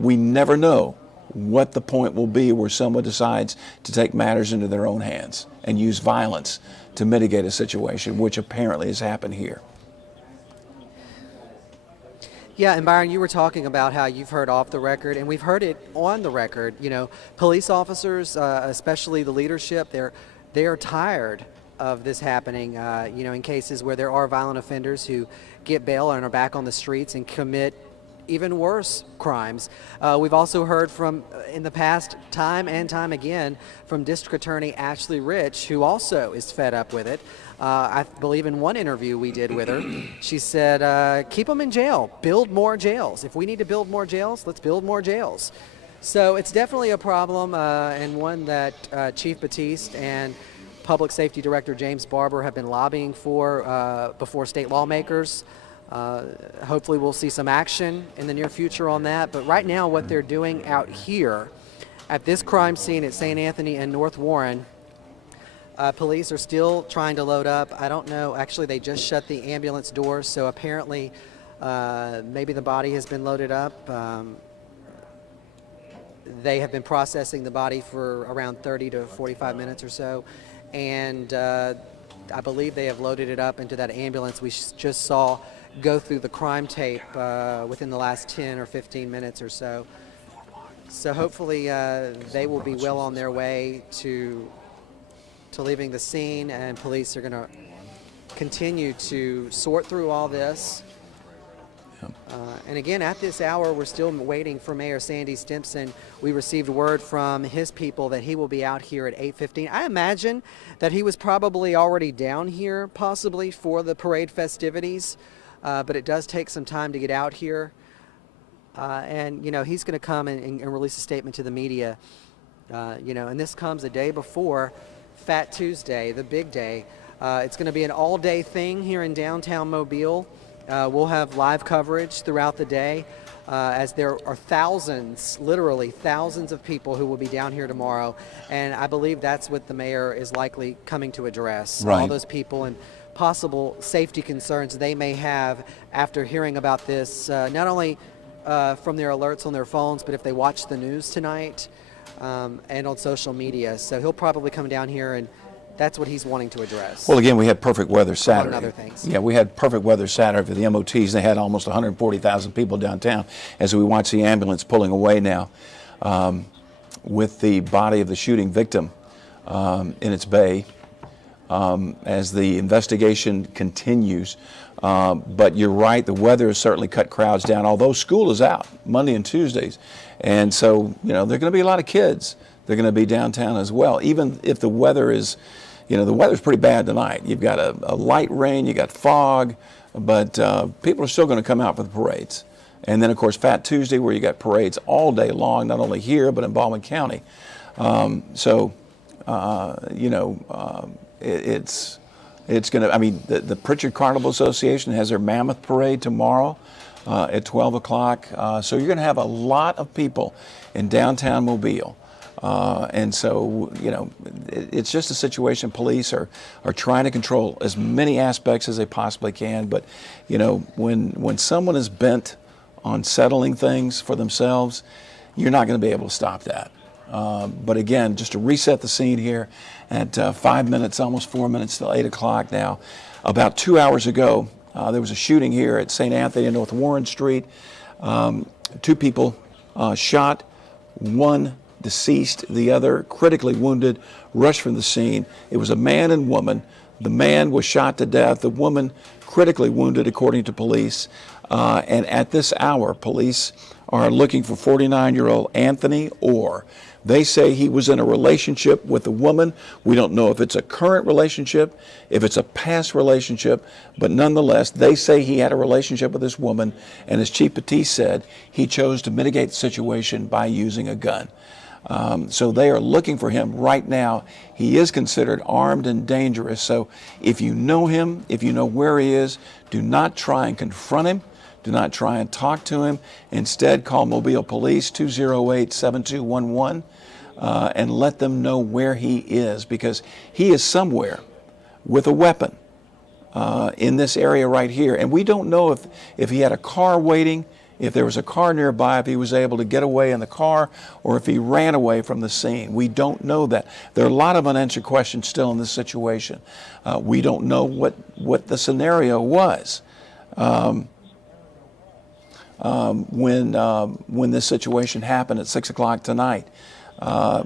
we never know what the point will be where someone decides to take matters into their own hands and use violence to mitigate a situation, which apparently has happened here. Yeah, and Byron, you were talking about how you've heard off the record, and we've heard it on the record. Police officers, especially the leadership, they are tired of this happening. In cases where there are violent offenders who get bail and are back on the streets and commit even worse crimes. We've also heard from, in the past, time and time again, from District Attorney Ashley Rich, who also is fed up with it. I believe in one interview we did with her, she said, keep them in jail, build more jails. If we need to build more jails, let's build more jails. So it's definitely a problem, and one that Chief Batiste and Public Safety Director James Barber have been lobbying for before state lawmakers. Hopefully we'll see some action in the near future on that. But right now what they're doing out here at this crime scene at St. Anthony and North Warren, police are still trying to load up. I don't know. Actually, they just shut the ambulance doors, so apparently maybe the body has been loaded up. They have been processing the body for around 30 to 45 minutes or so, and I believe they have loaded it up into that ambulance we just saw go through the crime tape within the last 10 or 15 minutes or so. So hopefully they will be well on their way to leaving the scene, and police are going to continue to sort through all this. And again, at this hour, we're still waiting for Mayor Sandy Stimpson. We received word from his people that he will be out here at 8:15. I imagine that he was probably already down here, possibly for the parade festivities, but it does take some time to get out here. And he's going to come and release a statement to the media. And this comes a day before Fat Tuesday, the big day. It's going to be an all-day thing here in downtown Mobile. We'll have live coverage throughout the day, as there are thousands, literally thousands of people who will be down here tomorrow. And I believe that's what the mayor is likely coming to address. Right. All those people and possible safety concerns they may have after hearing about this, not only from their alerts on their phones, but if they watch the news tonight and on social media. So he'll probably come down here, and that's what he's wanting to address. Well, again, we had perfect weather Saturday. Among other things. Yeah, we had perfect weather Saturday for the MOTs. They had almost 140,000 people downtown as we watch the ambulance pulling away now with the body of the shooting victim in its bay as the investigation continues. But you're right, the weather has certainly cut crowds down, although school is out Monday and Tuesdays. And so, there are going to be a lot of kids. They're going to be downtown as well, even if the weather is, the weather's pretty bad tonight. You've got a light rain, you got fog, but people are still going to come out for the parades. And then, of course, Fat Tuesday, where you got parades all day long, not only here, but in Baldwin County. It's going to, I mean, the Pritchard Carnival Association has their Mammoth Parade tomorrow at 12 o'clock. So you're going to have a lot of people in downtown Mobile. And so, it's just a situation police are trying to control as many aspects as they possibly can. But, when someone is bent on settling things for themselves, you're not going to be able to stop that. But again, just to reset the scene here at 5 minutes, almost 4 minutes till 8 o'clock now, about 2 hours ago, there was a shooting here at St. Anthony and North Warren Street. 2 people shot, 1 deceased, the other critically wounded, rushed from the scene. It was a man and woman. The man was shot to death. The woman critically wounded, according to police. And at this hour, police are looking for 49-year-old Anthony Orr. They say he was in a relationship with a woman. We don't know if it's a current relationship, if it's a past relationship, but nonetheless, they say he had a relationship with this woman. And as Chief Petit said, he chose to mitigate the situation by using a gun. So they are looking for him right now. He is considered armed and dangerous. So if you know him, if you know where he is, do not try and confront him. Do not try and talk to him. Instead, call Mobile Police 208-7211 and let them know where he is, because he is somewhere with a weapon in this area right here. And we don't know if he had a car waiting, if there was a car nearby, if he was able to get away in the car, or if he ran away from the scene. We don't know that. There are a lot of unanswered questions still in this situation. We don't know what the scenario was when this situation happened at 6 o'clock tonight.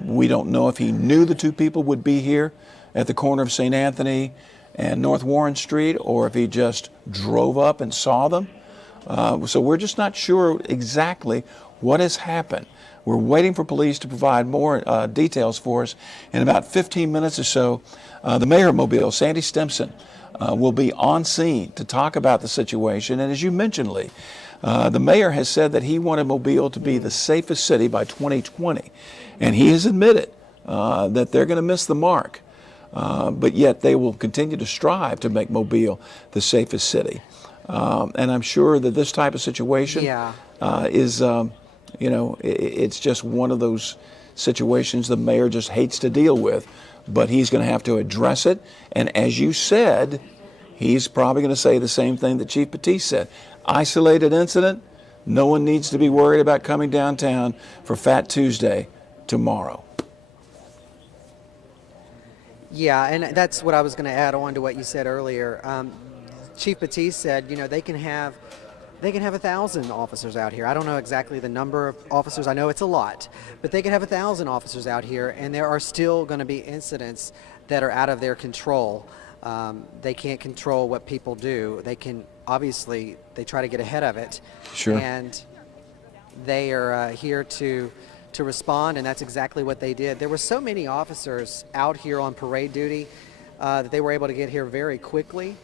We don't know if he knew the 2 people would be here at the corner of St. Anthony and North Warren Street, or if he just drove up and saw them. So we're just not sure exactly what has happened. We're waiting for police to provide more details for us. In about 15 minutes or so, the mayor of Mobile, Sandy Stimpson, will be on scene to talk about the situation. And as you mentioned, Lee, the mayor has said that he wanted Mobile to be the safest city by 2020. And he has admitted that they're going to miss the mark. But yet they will continue to strive to make Mobile the safest city. And I'm sure that this type of situation is, it's just one of those situations the mayor just hates to deal with. But he's going to have to address it. And as you said, he's probably going to say the same thing that Chief Petit said. Isolated incident. No one needs to be worried about coming downtown for Fat Tuesday tomorrow. Yeah, and that's what I was going to add on to what you said earlier. Chief Petit said, they can have 1,000 officers out here. I don't know exactly the number of officers. I know it's a lot, but they can have 1,000 officers out here, and there are still going to be incidents that are out of their control. They can't control what people do. They can, obviously, they try to get ahead of it. Sure. And they are here to respond, and that's exactly what they did. There were so many officers out here on parade duty that they were able to get here very quickly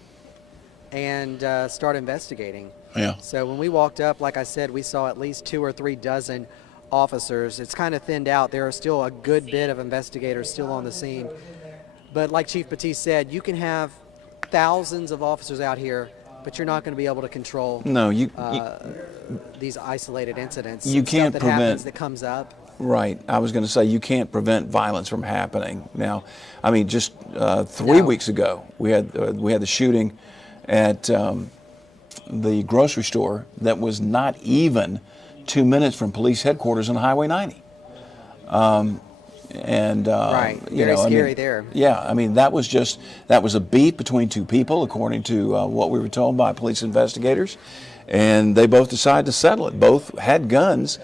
and start investigating. Yeah. So when we walked up, like I said, we saw at least 2 or 3 dozen officers. It's kind of thinned out. There are still a good bit of investigators still on the scene. But like Chief Petit said, you can have thousands of officers out here, but you're not going to be able to control these isolated incidents. You can't stuff that prevent happens that comes up. Right. I was going to say you can't prevent violence from happening. Now, I mean, just 3 weeks ago, we had the shooting at the grocery store that was not even 2 minutes from police headquarters on Highway 90. Right. Very scary there. Yeah. I mean, that was a beef between 2 people, according to what we were told by police investigators, and they both decided to settle it. Both had guns,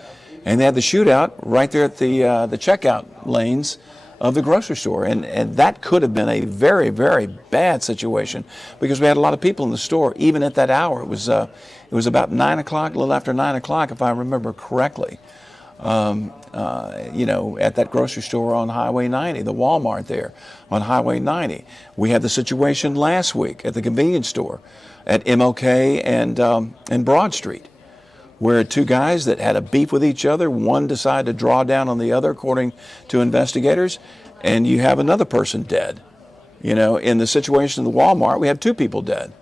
and they had the shootout right there at the checkout lanes of the grocery store, and that could have been a very, very bad situation because we had a lot of people in the store even at that hour. It was about 9 o'clock, a little after 9 o'clock, if I remember correctly. at that grocery store on Highway 90, the Walmart there on Highway 90. We had the situation last week at the convenience store at MLK and Broad Street, where two guys that had a beef with each other, one decided to draw down on the other, according to investigators, and you have another person dead. In the situation in the Walmart, we have two people dead.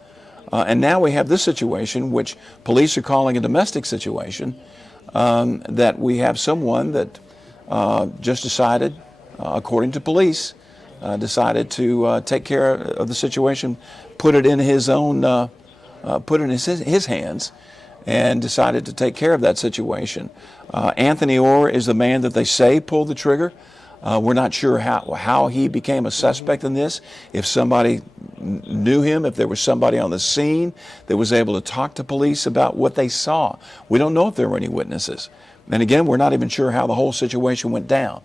And now we have this situation, which police are calling a domestic situation, that we have someone that just decided, according to police, decided to take care of the situation, put it in his own, put it in his hands, and decided to take care of that situation. Anthony Orr is the man that they say pulled the trigger. We're not sure how he became a suspect in this, if somebody knew him, if there was somebody on the scene that was able to talk to police about what they saw. We don't know if there were any witnesses. And again, we're not even sure how the whole situation went down.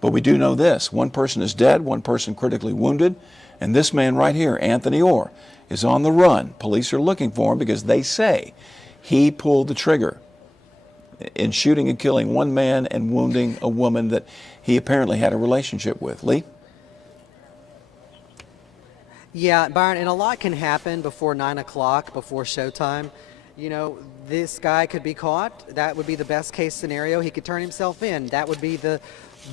But we do know this: one person is dead, one person critically wounded, and this man right here, Anthony Orr, is on the run. Police are looking for him because they say he pulled the trigger in shooting and killing one man and wounding a woman that he apparently had a relationship with. Lee? Yeah, Byron, and a lot can happen before 9 o'clock, before showtime. This guy could be caught. That would be the best case scenario. He could turn himself in. That would be the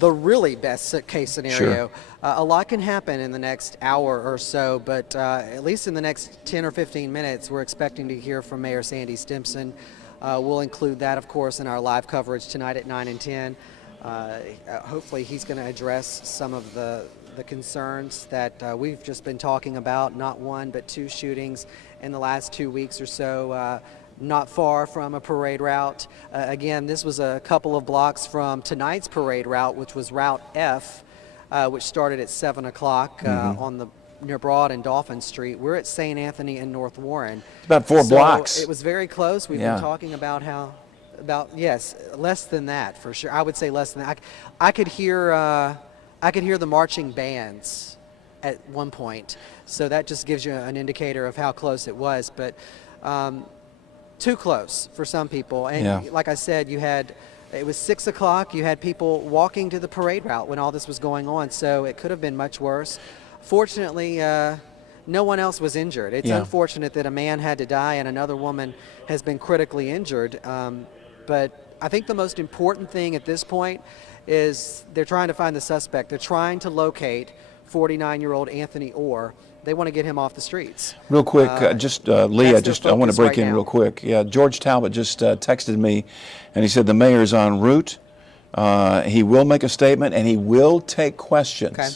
really best case scenario. Sure. A lot can happen in the next hour or so, but at least in the next 10 or 15 minutes, we're expecting to hear from Mayor Sandy Stimpson. We'll include that, of course, in our live coverage tonight at 9 and 10. Hopefully he's going to address some of the concerns that we've just been talking about, not one but two shootings in the last 2 weeks or so, not far from a parade route. Again, this was a couple of blocks from tonight's parade route, which was Route F, which started at 7 o'clock on the near Broad and Dolphin Street. We're at St. Anthony and North Warren. It's about 4 blocks. It was very close. We've been talking about yes, less than that for sure. I would say less than that. I could hear the marching bands at one point, so that just gives you an indicator of how close it was. But too close for some people. And like I said, it was 6 o'clock. You had people walking to the parade route when all this was going on, so it could have been much worse. Fortunately, no one else was injured. It's unfortunate that a man had to die and another woman has been critically injured. But I think the most important thing at this point is they're trying to find the suspect. They're trying to locate 49-year-old Anthony Orr. They want to get him off the streets. Real quick, Lee, I want to break in now. real quick. Yeah, George Talbot just texted me, and he said the mayor's en route. He will make a statement, and he will take questions. Okay.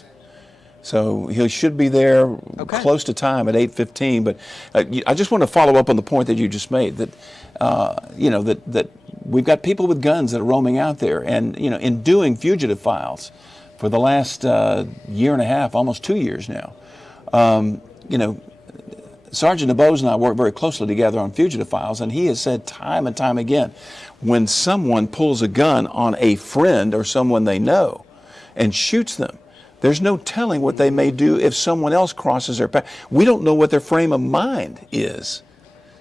So he should be there close to time at 8:15. But I just want to follow up on the point that you just made, that that we've got people with guns that are roaming out there, and in doing fugitive files for the last year and a half, almost 2 years now. Sergeant DeBose and I work very closely together on fugitive files, and he has said time and time again, when someone pulls a gun on a friend or someone they know and shoots them, there's no telling what they may do if someone else crosses their path. We don't know what their frame of mind is.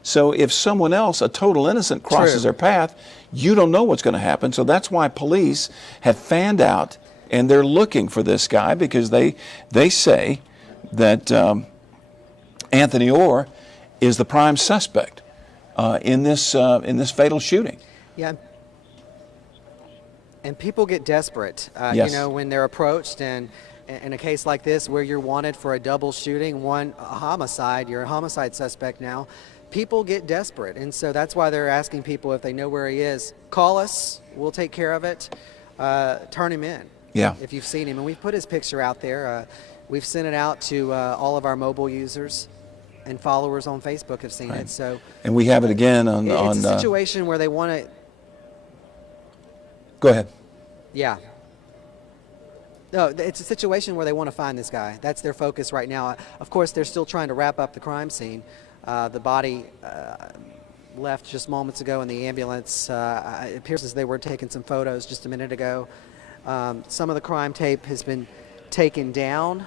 So if someone else, a total innocent, crosses their path, you don't know what's going to happen. So that's why police have fanned out, and they're looking for this guy, because they say that Anthony Orr is the prime suspect in this fatal shooting. Yeah. And people get desperate, when they're approached, and in a case like this where you're wanted for a double shooting, a homicide, you're a homicide suspect now, people get desperate. And so that's why they're asking people, if they know where he is, call us, we'll take care of it, turn him in. Yeah. If you've seen him. And we've put his picture out there. We've sent it out to all of our mobile users, and followers on Facebook have seen it. So, and we have it again on. It's a situation where they want to. Go ahead. Yeah. No, it's a situation where they want to find this guy. That's their focus right now. Of course, they're still trying to wrap up the crime scene. The body left just moments ago in the ambulance. It appears as they were taking some photos just a minute ago. Some of the crime tape has been taken down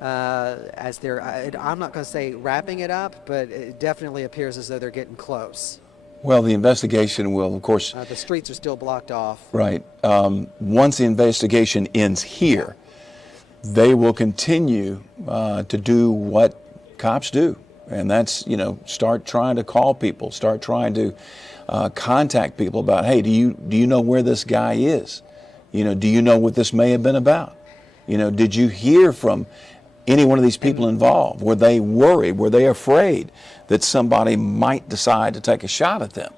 as they're, I'm not going to say wrapping it up, but it definitely appears as though they're getting close. Well, the investigation will, of course, The streets are still blocked off. right. Once the investigation ends here, they will continue to do what cops do, and that's, start trying to call people, start trying to contact people about, hey, do you know where this guy is? Do you know what this may have been about? Did you hear from any one of these people involved? Were they worried? Were they afraid that somebody might decide to take a shot at them?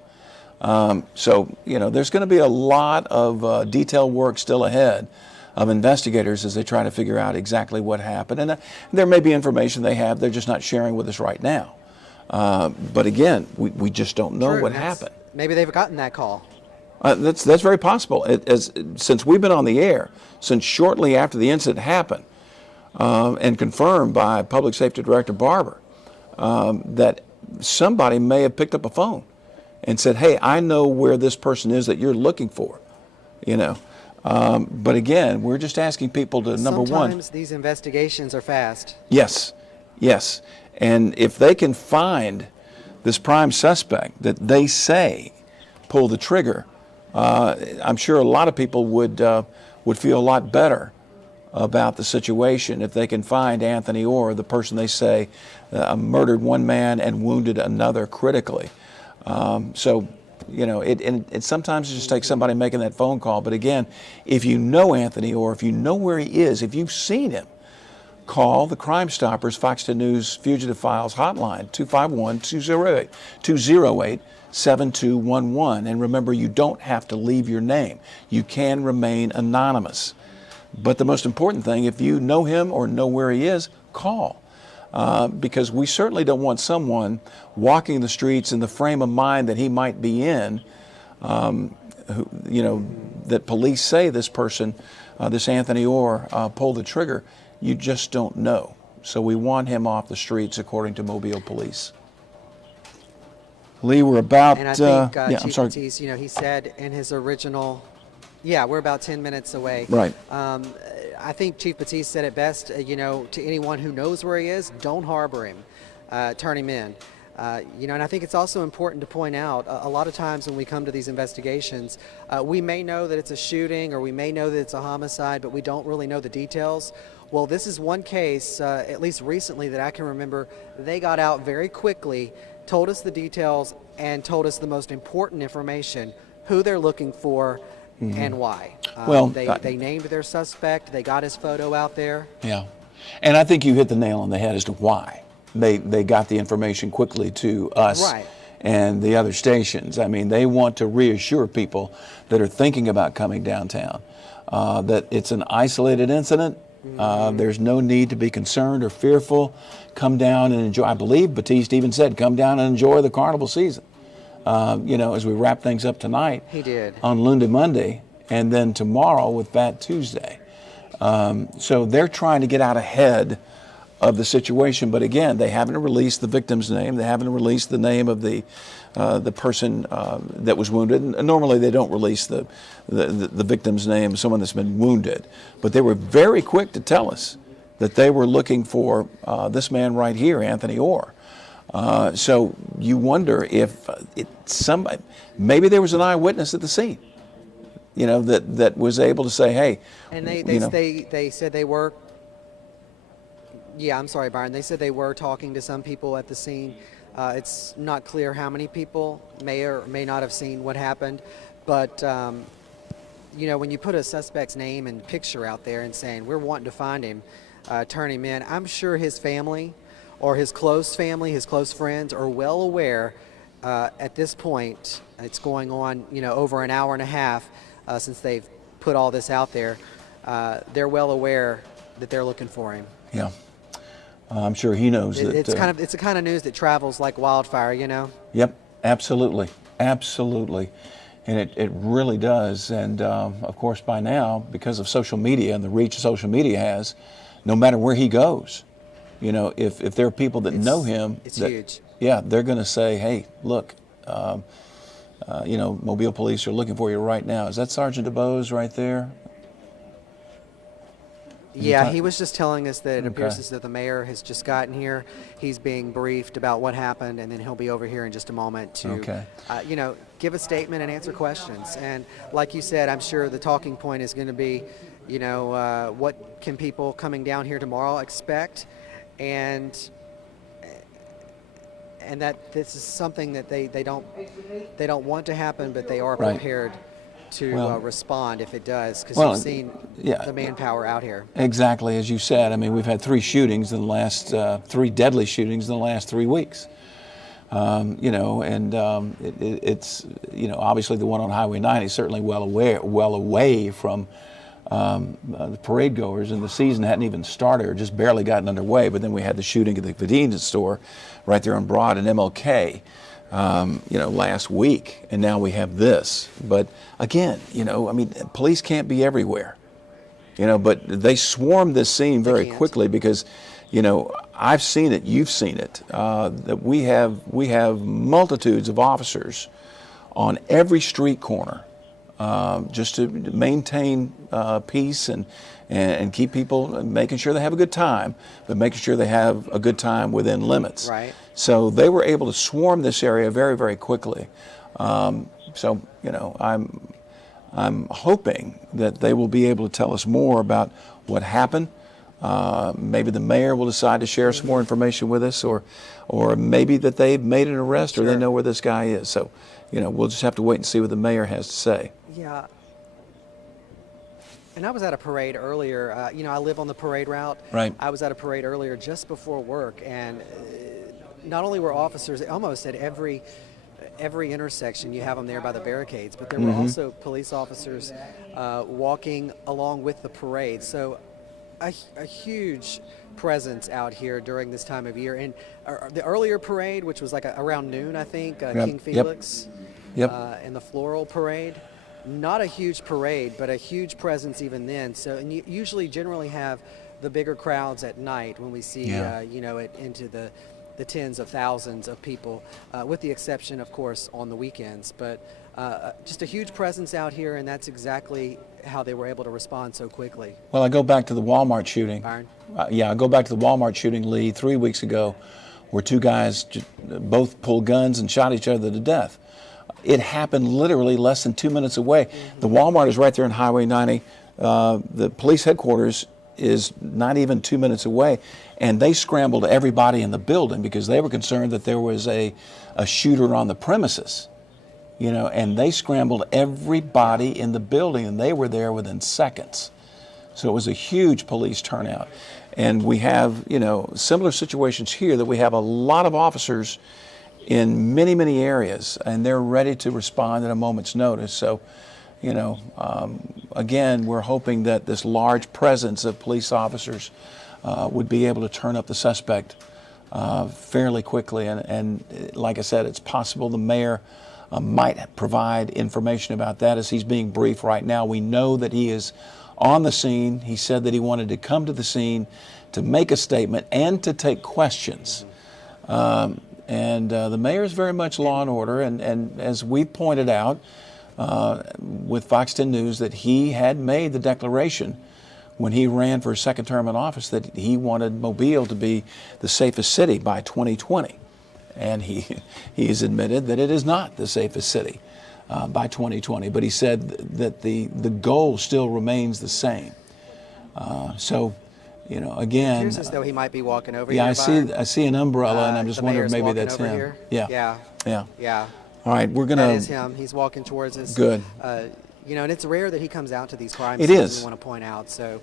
So there's going to be a lot of detailed work still ahead of investigators as they try to figure out exactly what happened. And there may be information they have they're just not sharing with us right now. But again, we just don't know True, what and that's- happened. Maybe they've gotten that call. That's very possible. Since we've been on the air, since shortly after the incident happened, and confirmed by Public Safety Director Barber, that somebody may have picked up a phone and said, hey, I know where this person is that you're looking for, But again, we're just asking people to, number one. Sometimes these investigations are fast. Yes. And if they can find this prime suspect that they say pulled the trigger, I'm sure a lot of people would feel a lot better about the situation if they can find Anthony Orr, the person they say murdered one man and wounded another critically. It sometimes just takes somebody making that phone call. But again, if you know Anthony Orr, if you know where he is, if you've seen him, call the Crime Stoppers Fox 10 News Fugitive Files hotline, 251-208-7211. And remember, you don't have to leave your name. You can remain anonymous. But the most important thing, if you know him or know where he is, call. Because we certainly don't want someone walking the streets in the frame of mind that he might be in, that police say this person, this Anthony Orr, pulled the trigger. You just don't know. So we want him off the streets, according to Mobile Police. Lee, we're about... And I think I'm Chief sorry. Batiste, he said in his original, we're about 10 minutes away. Right. I think Chief Batiste said it best, to anyone who knows where he is, don't harbor him, turn him in. And I think it's also important to point out, a lot of times when we come to these investigations, we may know that it's a shooting or we may know that it's a homicide, but we don't really know the details. Well, this is one case, at least recently that I can remember, they got out very quickly, told us the details, and told us the most important information, who they're looking for, and why. They named their suspect. They got his photo out there. Yeah. And I think you hit the nail on the head as to why they got the information quickly to us and the other stations. I mean, they want to reassure people that are thinking about coming downtown that it's an isolated incident. There's no need to be concerned or fearful. Come down and enjoy. I believe Batiste even said, come down and enjoy the carnival season. As we wrap things up tonight. He did. On Lundy Monday, and then tomorrow with Fat Tuesday. So they're trying to get out ahead of the situation, but again, they haven't released the victim's name. They haven't released the name of the person that was wounded. And normally, they don't release the victim's name, someone that's been wounded. But they were very quick to tell us that they were looking for this man right here, Anthony Orr. So you wonder if somebody, maybe there was an eyewitness at the scene, that was able to say, hey. And they said they were, I'm sorry, Byron. They said they were talking to some people at the scene. It's not clear how many people may or may not have seen what happened. But, when you put a suspect's name and picture out there and saying, we're wanting to find him, turn him in, I'm sure his family or his close family, his close friends are well aware at this point. It's going on, over an hour and a half since they've put all this out there. They're well aware that they're looking for him. Yeah. I'm sure he knows that. It's the kind of news that travels like wildfire, Yep, absolutely. And it really does. And of course, by now, because of social media and the reach social media has, no matter where he goes, if there are people that know him, it's huge. Yeah, they're going to say, hey, look, Mobile Police are looking for you right now. Is that Sergeant DeBose right there? Yeah, he was just telling us that it appears Okay. as though the mayor has just gotten here. He's being briefed about what happened, and then he'll be over here in just a moment to, Okay. give a statement and answer questions. And like you said, I'm sure the talking point is going to be, what can people coming down here tomorrow expect, and that this is something that they don't want to happen, but they are Right. prepared to Well- respond if it does, because Well, you've seen yeah. the manpower out here. Exactly, as you said. I mean, we've had 3 shootings in the last 3 deadly shootings in the last 3 weeks. It's obviously the one on Highway 90 is certainly well away from the parade goers, and the season hadn't even started or just barely gotten underway. But then we had the shooting at the convenience store right there on Broad and MLK, last week, and now we have this. But again, police can't be everywhere, but they swarmed this scene very can't. quickly because, I've seen it, you've seen it, that we have multitudes of officers on every street corner, just to maintain peace and keep people, making sure they have a good time, but making sure they have a good time within limits. Right. So they were able to swarm this area very, very quickly. I'm hoping that they will be able to tell us more about what happened. Maybe the mayor will decide to share some more information with us, or maybe that they've made an arrest or they Sure. know where this guy is. So, we'll just have to wait and see what the mayor has to say. Yeah. And I was at a parade earlier. I live on the parade route. Right. I was at a parade earlier just before work, and not only were officers almost at every intersection, you have them there by the barricades, but there were also police officers walking along with the parade. So a huge presence out here during this time of year. And the earlier parade, which was like around noon, I think, King Felix, Yep. and the floral parade, not a huge parade, but a huge presence even then. So, and you usually generally have the bigger crowds at night when we see, Yeah. it into the tens of thousands of people, with the exception, of course, on the weekends. But just a huge presence out here, and that's exactly how they were able to respond so quickly. Well, I go back to the Walmart shooting. Byron? I go back to the Walmart shooting, Lee, 3 weeks ago, where 2 guys both pulled guns and shot each other to death. It happened literally less than 2 minutes away. The Walmart is right there on Highway 90. The police headquarters is not even 2 minutes away, and they scrambled everybody in the building because they were concerned that there was a shooter on the premises. And they scrambled everybody in the building, and they were there within seconds. So it was a huge police turnout. And we have, similar situations here, that we have a lot of officers in many, many areas, and they're ready to respond at a moment's notice. So, again, we're hoping that this large presence of police officers would be able to turn up the suspect fairly quickly. And like I said, it's possible the mayor might provide information about that as he's being briefed right now. We know that he is on the scene. He said that he wanted to come to the scene to make a statement and to take questions. The mayor is very much law and order, and as we pointed out with Fox 10 News, that he had made the declaration when he ran for a second term in office that he wanted Mobile to be the safest city by 2020. And he has admitted that it is not the safest city by 2020, but he said that the goal still remains the same. Again, It appears as though he might be walking over yeah, here. I see an umbrella, and I'm just the wondering if mayor's maybe walking that's over him. here. Yeah. Yeah. All right, we're That gonna. is him. He's walking towards us. Good. And it's rare that he comes out to these crime It scenes, is. we want to point out. So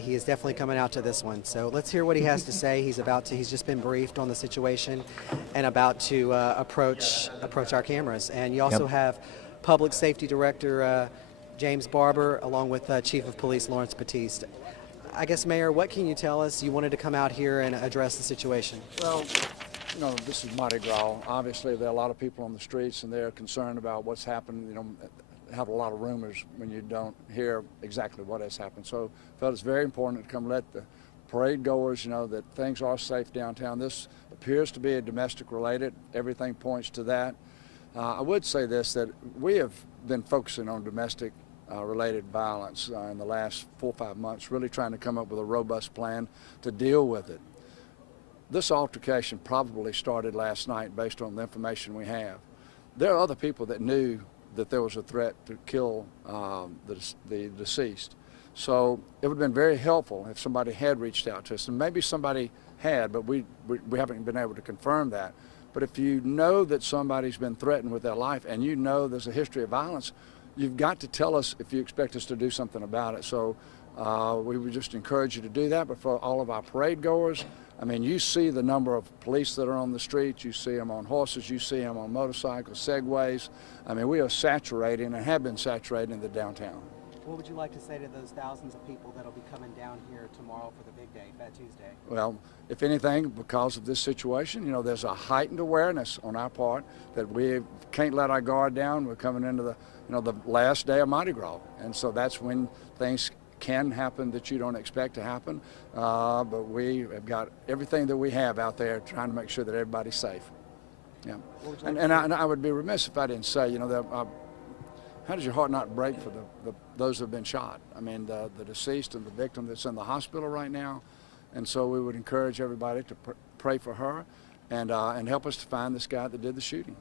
he is definitely coming out to this one. So let's hear what he has to say. He's just been briefed on the situation and about to approach our cameras. And you also Yep. have Public Safety Director James Barber, along with Chief of Police Lawrence Batiste. I guess, Mayor, what can you tell us? You wanted to come out here and address the situation. Well, this is Mardi Gras. Obviously, there are a lot of people on the streets, and they're concerned about what's happened. Have a lot of rumors when you don't hear exactly what has happened. So I felt it's very important to come let the parade goers know that things are safe downtown. This appears to be a domestic related. Everything points to that. I would say this, that we have been focusing on domestic related violence in the last 4 or 5 months, really trying to come up with a robust plan to deal with it. This altercation probably started last night based on the information we have. There are other people that knew that there was a threat to kill the deceased. So it would have been very helpful if somebody had reached out to us, and maybe somebody had, but we haven't been able to confirm that. But if you know that somebody's been threatened with their life and you know there's a history of violence, you've got to tell us if you expect us to do something about it. So we would just encourage you to do that. But for all of our parade goers, I mean, you see the number of police that are on the streets, you see them on horses, you see them on motorcycles, segways. I mean, we are saturating and have been saturating the downtown. What would you like to say to those thousands of people that'll be coming down here tomorrow for the big day, Fat Tuesday? Well, if anything, because of this situation, you know, there's a heightened awareness on our part that we can't let our guard down. We're coming into the last day of Mardi Gras, and so that's when things can happen that you don't expect to happen. But we have got everything that we have out there trying to make sure that everybody's safe. Yeah, and I would be remiss if I didn't say, you know, how does your heart not break for those who have been shot? I mean, the deceased and the victim that's in the hospital right now. And so we would encourage everybody to pray for her and help us to find this guy that did the shooting.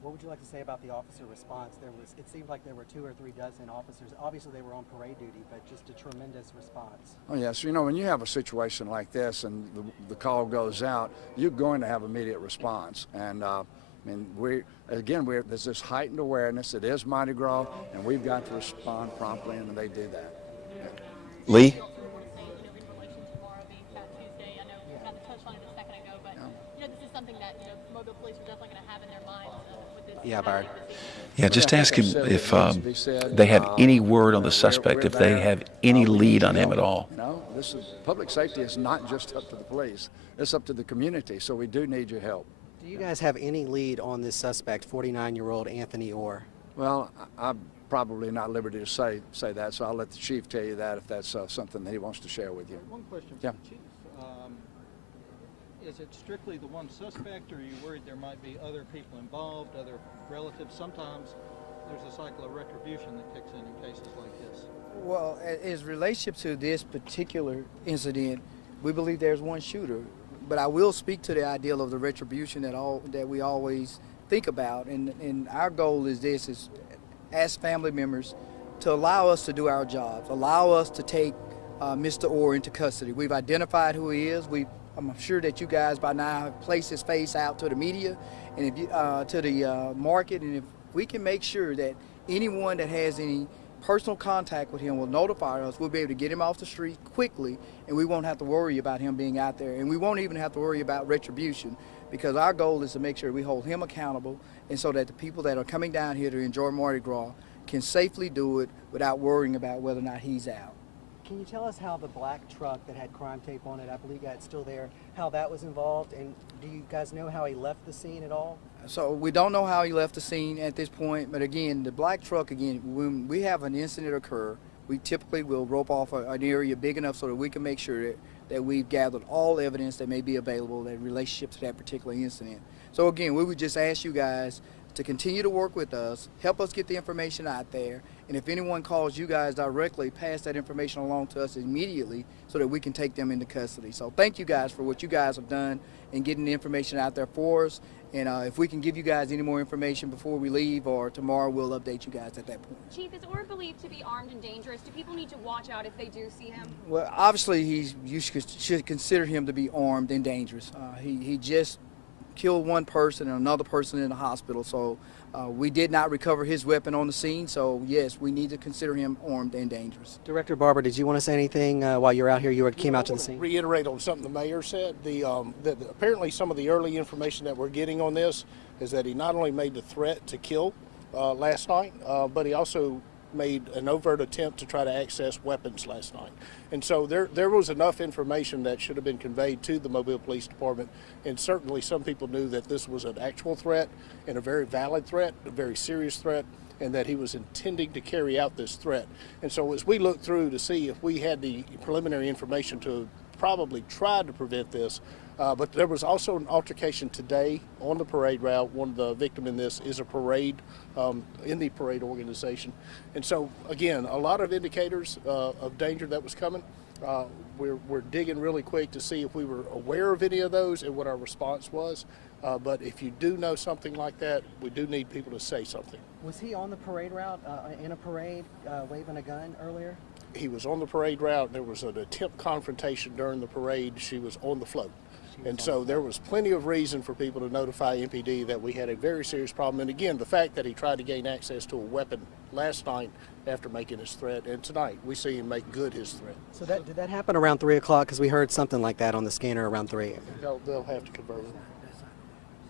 What would you like to say about the officer response? It seemed like there were 2 or 3 dozen officers. Obviously they were on parade duty, but just a tremendous response. Oh yes, you know, when you have a situation like this and the call goes out, you're going to have immediate response. And I mean, there's this heightened awareness. It is Mardi Gras, and we've got to respond promptly, and they do that. Yeah. Lee? Yeah, Bard. Yeah, just ask him if they have any word on the suspect, if they have any lead on him at all. You know, public safety is not just up to the police. It's up to the community, so we do need your help. Do you guys have any lead on this suspect, 49-year-old Anthony Orr? Well, I'm probably not at liberty to say that, so I'll let the chief tell you that if that's something that he wants to share with you. One question for the chief. Is it strictly the one suspect, or are you worried there might be other people involved, other relatives? Sometimes there's a cycle of retribution that kicks in cases like this. Well, as relationship to this particular incident, we believe there's one shooter. But I will speak to the ideal of the retribution that we always think about. And our goal is this, is as family members, to allow us to do our jobs, allow us to take Mr. Orr into custody. We've identified who he is. I'm sure that you guys by now have placed his face out to the media and to the market, and if we can make sure that anyone that has any personal contact with him will notify us, we'll be able to get him off the street quickly, and we won't have to worry about him being out there, and we won't even have to worry about retribution, because our goal is to make sure we hold him accountable, and so that the people that are coming down here to enjoy Mardi Gras can safely do it without worrying about whether or not he's out. Can you tell us how the black truck that had crime tape on it, I believe that's still there, how that was involved, and do you guys know how he left the scene at all? So we don't know how he left the scene at this point, but again, the black truck, when we have an incident occur, we typically will rope off an area big enough so that we can make sure that we've gathered all evidence that may be available in relationship to that particular incident. So again, we would just ask you guys to continue to work with us, help us get the information out there, and if anyone calls you guys directly, pass that information along to us immediately so that we can take them into custody. So thank you guys for what you guys have done in getting the information out there for us, and if we can give you guys any more information before we leave or tomorrow, we'll update you guys at that point. Chief, is Orr believed to be armed and dangerous? Do people need to watch out if they do see him? Well, obviously you should consider him to be armed and dangerous. He just killed one person and another person in the hospital, so we did not recover his weapon on the scene, so yes, we need to consider him armed and dangerous. Director Barber, did you want to say anything while you're out here? You came out to the scene. Reiterate on something the mayor said. Apparently some of the early information that we're getting on this is that he not only made the threat to kill last night, but he also made an overt attempt to try to access weapons last night. And so there was enough information that should have been conveyed to the Mobile Police Department, and certainly some people knew that this was an actual threat and a very valid threat, a very serious threat, and that he was intending to carry out this threat. And so as we look through to see if we had the preliminary information to probably try to prevent this, But there was also an altercation today on the parade route. One of the victims in this is a parade, in the parade organization. And so, again, a lot of indicators of danger that was coming. We're digging really quick to see if we were aware of any of those and what our response was. But if you do know something like that, we do need people to say something. Was he on the parade route, in a parade, waving a gun earlier? He was on the parade route. There was an attempt confrontation during the parade. She was on the float. And so there was plenty of reason for people to notify MPD that we had a very serious problem. And again, the fact that he tried to gain access to a weapon last night after making his threat, and tonight we see him make good his threat. So did that happen around 3 o'clock? Because we heard something like that on the scanner around 3. They'll have to confirm.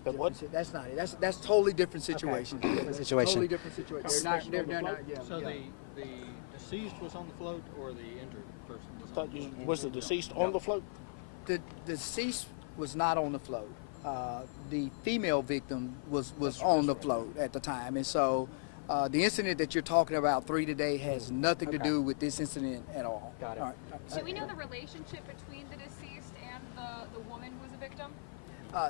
But what? That's not it. That's totally different situation. Okay. Different situation. Totally different situation. They're not. Yeah. So yeah. the deceased was on the float, or the injured person was I thought was the deceased on the float? The deceased was not on the float. The female victim was on the float at the time, and so the incident that you're talking about 3 today has nothing to do with this incident at all. Got it. All right. Do we know the relationship between the deceased and the woman who was a victim?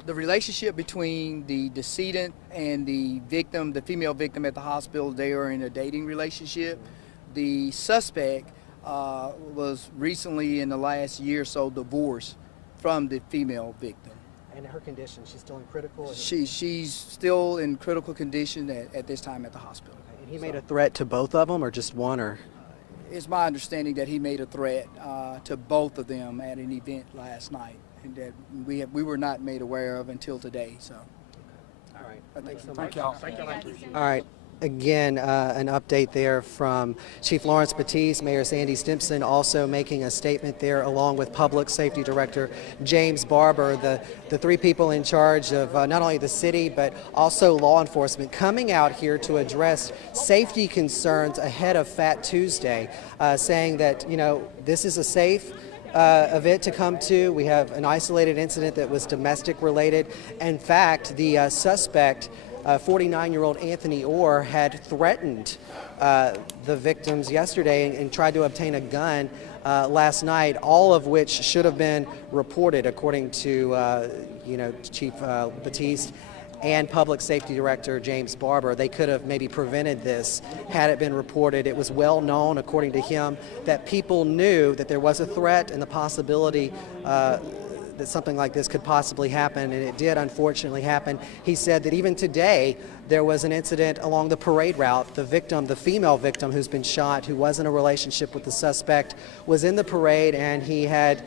The relationship between the decedent and the victim, the female victim at the hospital, they are in a dating relationship. The suspect was recently, in the last year or so, divorced from the female victim. And her condition, she's still in critical? She's still in critical condition at this time at the hospital. And he made a threat to both of them, or just one? Or it's my understanding that he made a threat to both of them at an event last night, and that we were not made aware of until today. So, all right. Thanks so much. Thank y'all. All right. Again, an update there from Chief Lawrence Batiste, Mayor Sandy Stimpson also making a statement there, along with Public Safety Director James Barber, the 3 people in charge of not only the city but also law enforcement, coming out here to address safety concerns ahead of Fat Tuesday, saying that, you know, this is a safe event to come to. We have an isolated incident that was domestic related. In fact, the suspect, 49-year-old Anthony Orr, had threatened the victims yesterday and tried to obtain a gun last night, all of which should have been reported, according to Chief Batiste and Public Safety Director James Barber. They could have maybe prevented this had it been reported. It was well known, according to him, that people knew that there was a threat and the possibility that something like this could possibly happen, and it did unfortunately happen. He said that even today there was an incident along the parade route. The victim, the female victim who's been shot, who was in a relationship with the suspect, was in the parade, and he had,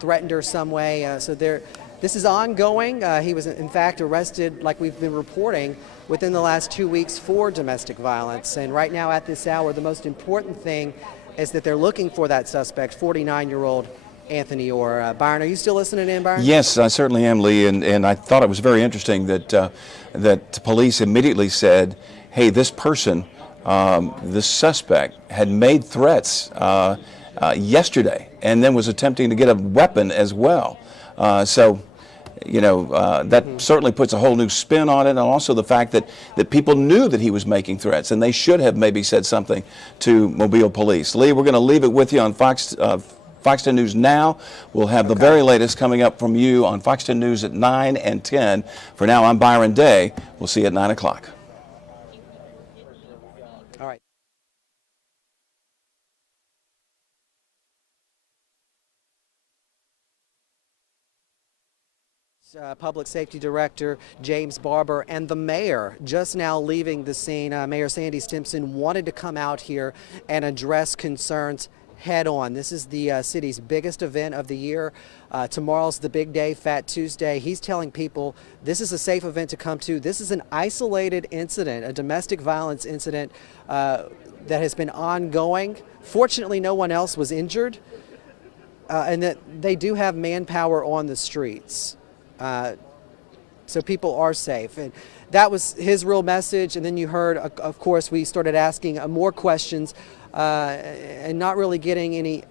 threatened her some way. So this is ongoing. He was in fact arrested, like we've been reporting, within the last 2 weeks for domestic violence. And right now at this hour, the most important thing is that they're looking for that suspect, 49-year-old Anthony Orr. Byron, are you still listening in, Byron? Yes, I certainly am, Lee, and I thought it was very interesting that that police immediately said, hey, this person, this suspect, had made threats yesterday and then was attempting to get a weapon as well. That certainly puts a whole new spin on it, and also the fact that people knew that he was making threats, and they should have maybe said something to Mobile Police. Lee, we're going to leave it with you on Fox 10 News now. We'll have the very latest coming up from you on Fox 10 News at 9 and 10. For now, I'm Byron Day. We'll see you at 9 o'clock. All right. Public Safety Director James Barber and the mayor just now leaving the scene. Mayor Sandy Stimpson wanted to come out here and address concerns head on. This is the city's biggest event of the year. Tomorrow's the big day, Fat Tuesday. He's telling people this is a safe event to come to. This is an isolated incident, a domestic violence incident that has been ongoing. Fortunately, no one else was injured, and that they do have manpower on the streets. So people are safe. And that was his real message. And then you heard, of course, we started asking more questions and not really getting any.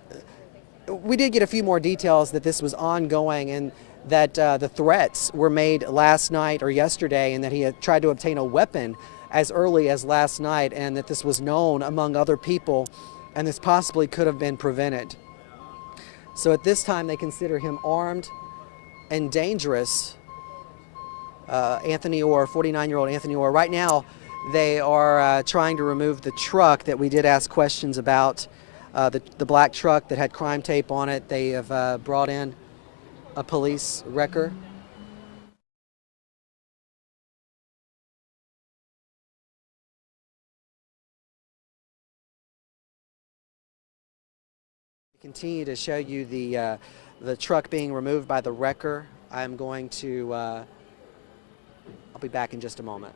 We did get a few more details that this was ongoing and that the threats were made last night or yesterday, and that he had tried to obtain a weapon as early as last night, and that this was known among other people, and this possibly could have been prevented. So at this time, they consider him armed and dangerous. Anthony Orr, 49-year-old Anthony Orr. Right now, they are trying to remove the truck that we did ask questions about, the black truck that had crime tape on it. They have brought in a police wrecker. Continue to show you the truck being removed by the wrecker. I'm going to, I'll be back in just a moment.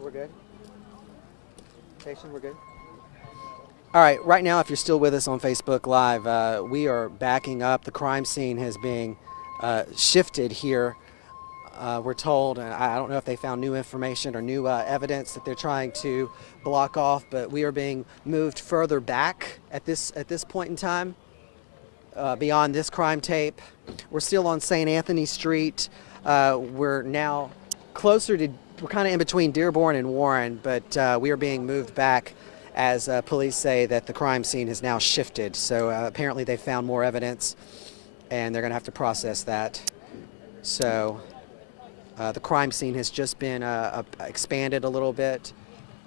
We're good? Station, we're good? All right, right now, if you're still with us on Facebook Live, we are backing up. The crime scene has been shifted here. We're told, and I don't know if they found new information or new evidence that they're trying to block off, but we are being moved further back at this point in time, beyond this crime tape. We're still on St. Anthony Street. We're now closer to, we're kind of in between Dearborn and Warren, but we are being moved back as police say that the crime scene has now shifted. So apparently they found more evidence and they're going to have to process that. So the crime scene has just been expanded a little bit.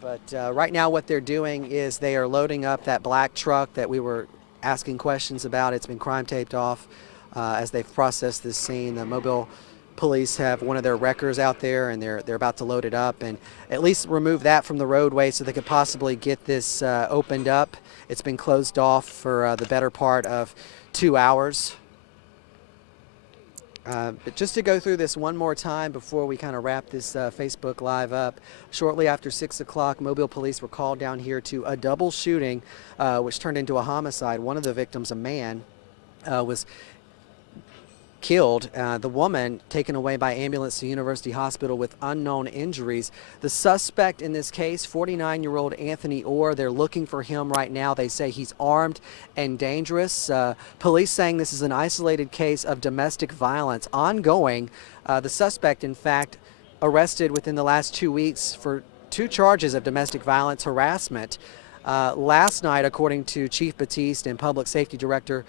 But right now what they're doing is they are loading up that black truck that we were asking questions about. It's been crime taped off as they've processed this scene. The Mobile police have one of their wreckers out there, and they're about to load it up and at least remove that from the roadway so they could possibly get this opened up. It's been closed off for the better part of 2 hours. But just to go through this one more time before we kind of wrap this Facebook Live up, shortly after 6 o'clock, Mobile police were called down here to a double shooting, which turned into a homicide. One of the victims, a man, was killed. The woman taken away by ambulance to University Hospital with unknown injuries. The suspect in this case, 49-year-old Anthony Orr, they're looking for him right now. They say he's armed and dangerous. Police saying this is an isolated case of domestic violence ongoing. The suspect, in fact, arrested within the last 2 weeks for 2 charges of domestic violence harassment. Last night, according to Chief Batiste and Public Safety Director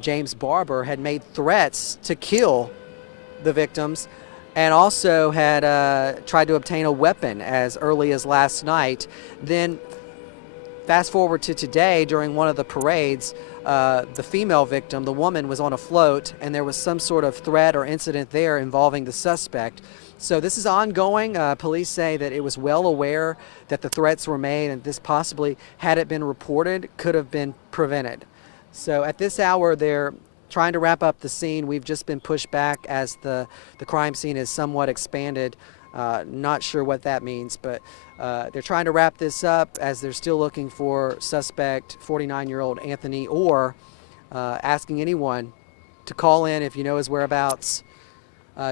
James Barber, had made threats to kill the victims and also had tried to obtain a weapon as early as last night. Then fast forward to today, during one of the parades, the female victim, the woman, was on a float and there was some sort of threat or incident there involving the suspect. So this is ongoing. Police say that it was well aware that the threats were made and this possibly, had it been reported, could have been prevented. So at this hour, they're trying to wrap up the scene. We've just been pushed back as the crime scene is somewhat expanded. Not sure what that means, but they're trying to wrap this up as they're still looking for suspect 49-year-old Anthony Orr, asking anyone to call in if you know his whereabouts.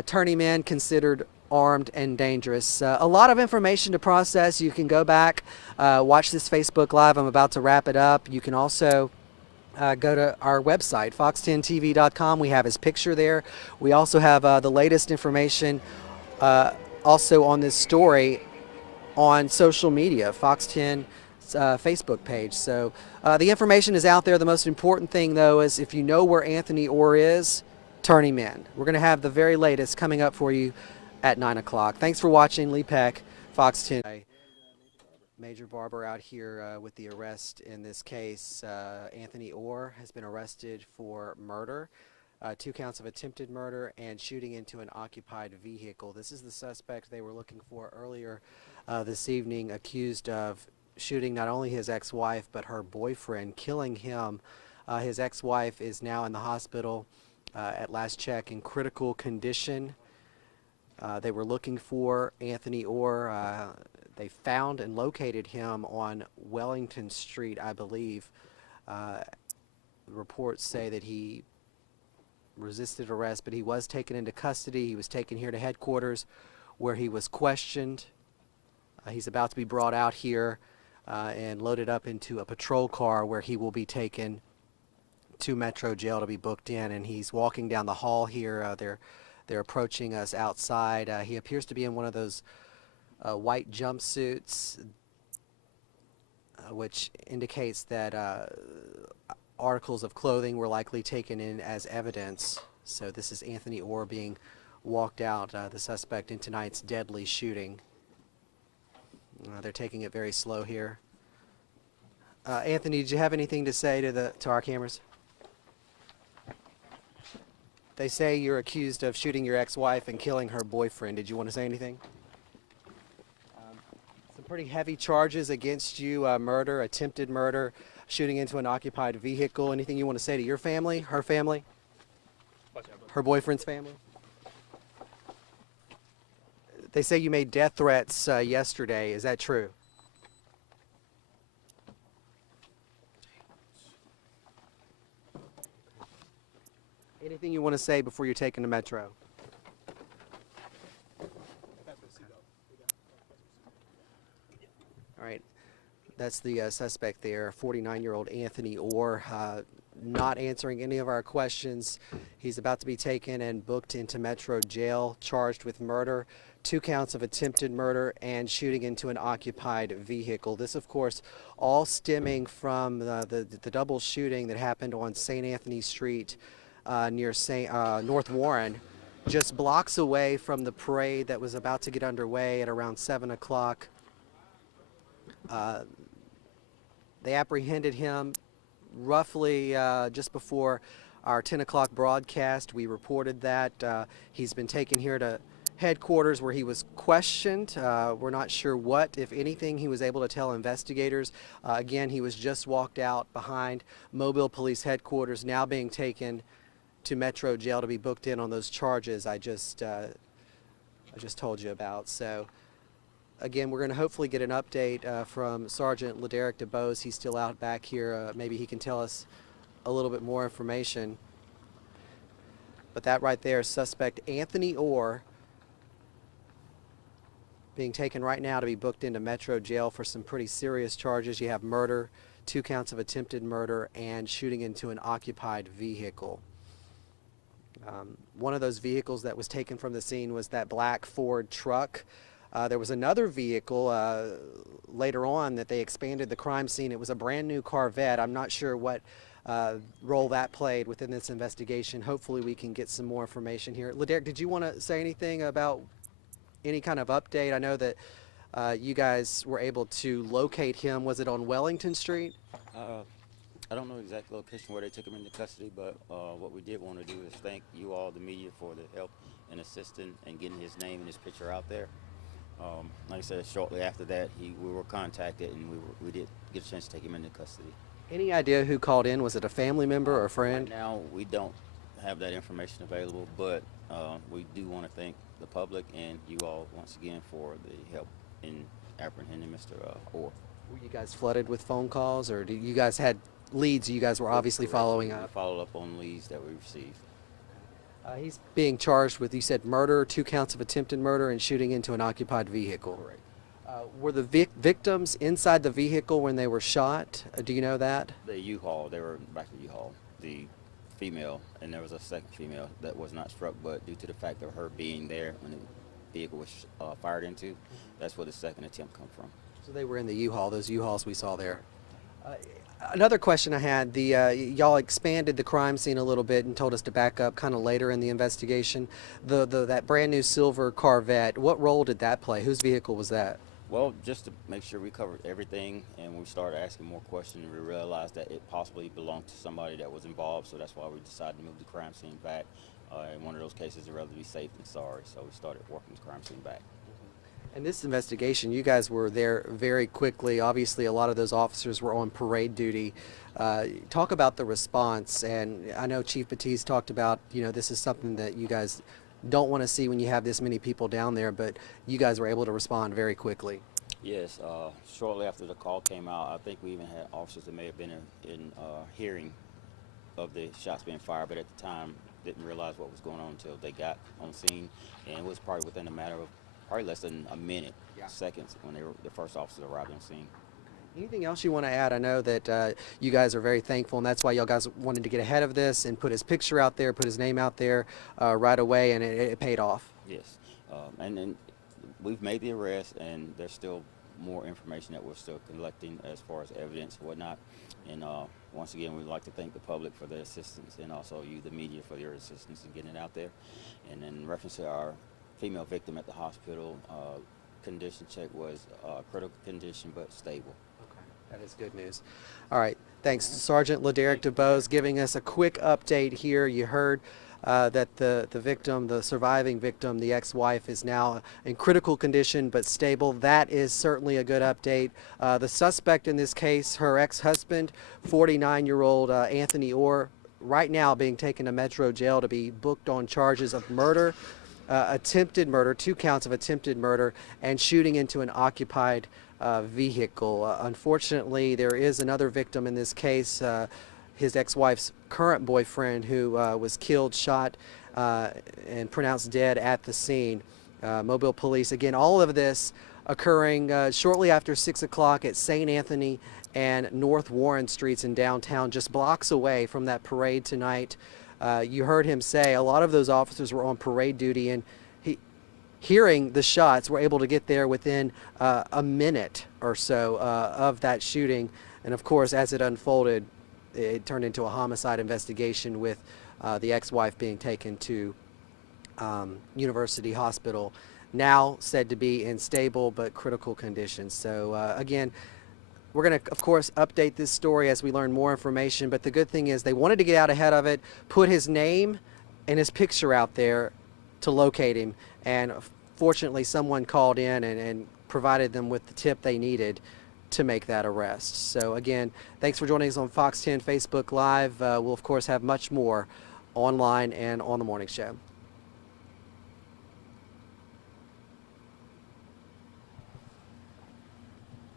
Turn him in, considered armed and dangerous. A lot of information to process. You can go back, watch this Facebook Live. I'm about to wrap it up. You can also go to our website, fox10tv.com. We have his picture there. We also have the latest information also on this story on social media, Fox 10's Facebook page. So the information is out there. The most important thing, though, is if you know where Anthony Orr is, turn him in. We're going to have the very latest coming up for you at 9 o'clock. Thanks for watching. Lee Peck, Fox 10. Major Barber out here with the arrest in this case. Anthony Orr has been arrested for murder. 2 counts of attempted murder, and shooting into an occupied vehicle. This is the suspect they were looking for earlier this evening, accused of shooting not only his ex-wife but her boyfriend, killing him. His ex-wife is now in the hospital at last check in critical condition. They were looking for Anthony Orr. They found and located him on Wellington Street, I believe. Reports say that he resisted arrest, but he was taken into custody. He was taken here to headquarters where he was questioned. He's about to be brought out here and loaded up into a patrol car where he will be taken to Metro Jail to be booked in, and he's walking down the hall here. They're approaching us outside. He appears to be in one of those white jumpsuits, which indicates that articles of clothing were likely taken in as evidence. So this is Anthony Orr being walked out, the suspect in tonight's deadly shooting. They're taking it very slow here. Anthony, did you have anything to say to our cameras? They say you're accused of shooting your ex-wife and killing her boyfriend. Did you want to say anything? Some pretty heavy charges against you, murder, attempted murder, shooting into an occupied vehicle. Anything you want to say to your family, her family, her boyfriend's family? They say you made death threats yesterday. Is that true? Anything you want to say before you're taken to Metro? All right. That's the suspect there, 49-year-old Anthony Orr, not answering any of our questions. He's about to be taken and booked into Metro Jail, charged with murder, 2 counts of attempted murder, and shooting into an occupied vehicle. This, of course, all stemming from the double shooting that happened on St. Anthony Street near North Warren, just blocks away from the parade that was about to get underway at around 7 o'clock. They apprehended him roughly just before our 10 o'clock broadcast. We reported that he's been taken here to headquarters where he was questioned. We're not sure what, if anything, he was able to tell investigators. Again, he was just walked out behind Mobile Police Headquarters, now being taken to Metro Jail to be booked in on those charges I just told you about. So again, we're going to hopefully get an update from Sergeant Lederick DeBose. He's still out back here. Maybe he can tell us a little bit more information. But that right there is suspect Anthony Orr being taken right now to be booked into Metro Jail for some pretty serious charges. You have murder, 2 counts of attempted murder, and shooting into an occupied vehicle. One of those vehicles that was taken from the scene was that black Ford truck. There was another vehicle later on that they expanded the crime scene. It was a brand new Corvette. I'm not sure what role that played within this investigation. Hopefully we can get some more information here. Lederick, did you want to say anything about any kind of update? I know that you guys were able to locate him. Was it on Wellington Street? I don't know the exact location where they took him into custody, but what we did want to do is thank you all, the media, for the help and assistance and getting his name and his picture out there. Like I said, shortly after that, we were contacted, and we did get a chance to take him into custody. Any idea who called in? Was it a family member or a friend? Right now, we don't have that information available, but we do want to thank the public and you all once again for the help in apprehending Mr. Orr. Were you guys flooded with phone calls, or you guys had leads you guys were obviously following up? We followed up on leads that we received. He's being charged with, you said, murder, 2 counts of attempted murder, and shooting into an occupied vehicle. Correct. Were the victims inside the vehicle when they were shot? Do you know that? The U-Haul, they were in the back of the U-Haul. The female, and there was a second female that was not struck, but due to the fact of her being there when the vehicle was fired into, that's where the second attempt come from. So they were in the U-Haul, those U-Hauls we saw there. Another question I had, y'all expanded the crime scene a little bit and told us to back up kind of later in the investigation. That brand new silver Corvette, what role did that play? Whose vehicle was that? Well, just to make sure we covered everything, and we started asking more questions, we realized that it possibly belonged to somebody that was involved, so that's why we decided to move the crime scene back. In one of those cases, I'd rather be safe than sorry, so we started working the crime scene back. And this investigation, you guys were there very quickly. Obviously, a lot of those officers were on parade duty. Talk about the response, and I know Chief Batiste talked about, this is something that you guys don't want to see when you have this many people down there, but you guys were able to respond very quickly. Yes, shortly after the call came out, I think we even had officers that may have been in hearing of the shots being fired, but at the time didn't realize what was going on until they got on scene, and it was probably within a matter of probably less than a minute, seconds, when the first officer arrived on scene. Anything else you want to add? I know that you guys are very thankful, and that's why y'all guys wanted to get ahead of this and put his picture out there, put his name out there right away, and it paid off. Yes, and then we've made the arrest, and there's still more information that we're still collecting as far as evidence and whatnot. And once again, we'd like to thank the public for their assistance, and also you, the media, for your assistance in getting it out there. And in reference to our female victim at the hospital, condition check was critical condition but stable. That is good news. All right. Thanks, Sergeant LaDerrick DeBose, giving us a quick update here. You heard that the victim, the surviving victim, the ex-wife, is now in critical condition but stable. That is certainly a good update. The suspect in this case, her ex-husband, 49-year-old Anthony Orr, right now being taken to Metro Jail to be booked on charges of murder, attempted murder, 2 counts of attempted murder, and shooting into an occupied vehicle. Unfortunately, there is another victim in this case, his ex-wife's current boyfriend, who was killed, shot, and pronounced dead at the scene. Mobile police, again, all of this occurring shortly after 6 o'clock at St. Anthony and North Warren Streets in downtown, just blocks away from that parade tonight. You heard him say a lot of those officers were on parade duty, and hearing the shots, were able to get there within a minute or so of that shooting. And of course, as it unfolded, it turned into a homicide investigation with the ex-wife being taken to University Hospital, now said to be in stable but critical condition. So again, we're going to, of course, update this story as we learn more information, but the good thing is they wanted to get out ahead of it, put his name and his picture out there to locate him, and fortunately someone called in and provided them with the tip they needed to make that arrest. So again, thanks for joining us on Fox 10 Facebook Live. We'll of course have much more online and on the morning show.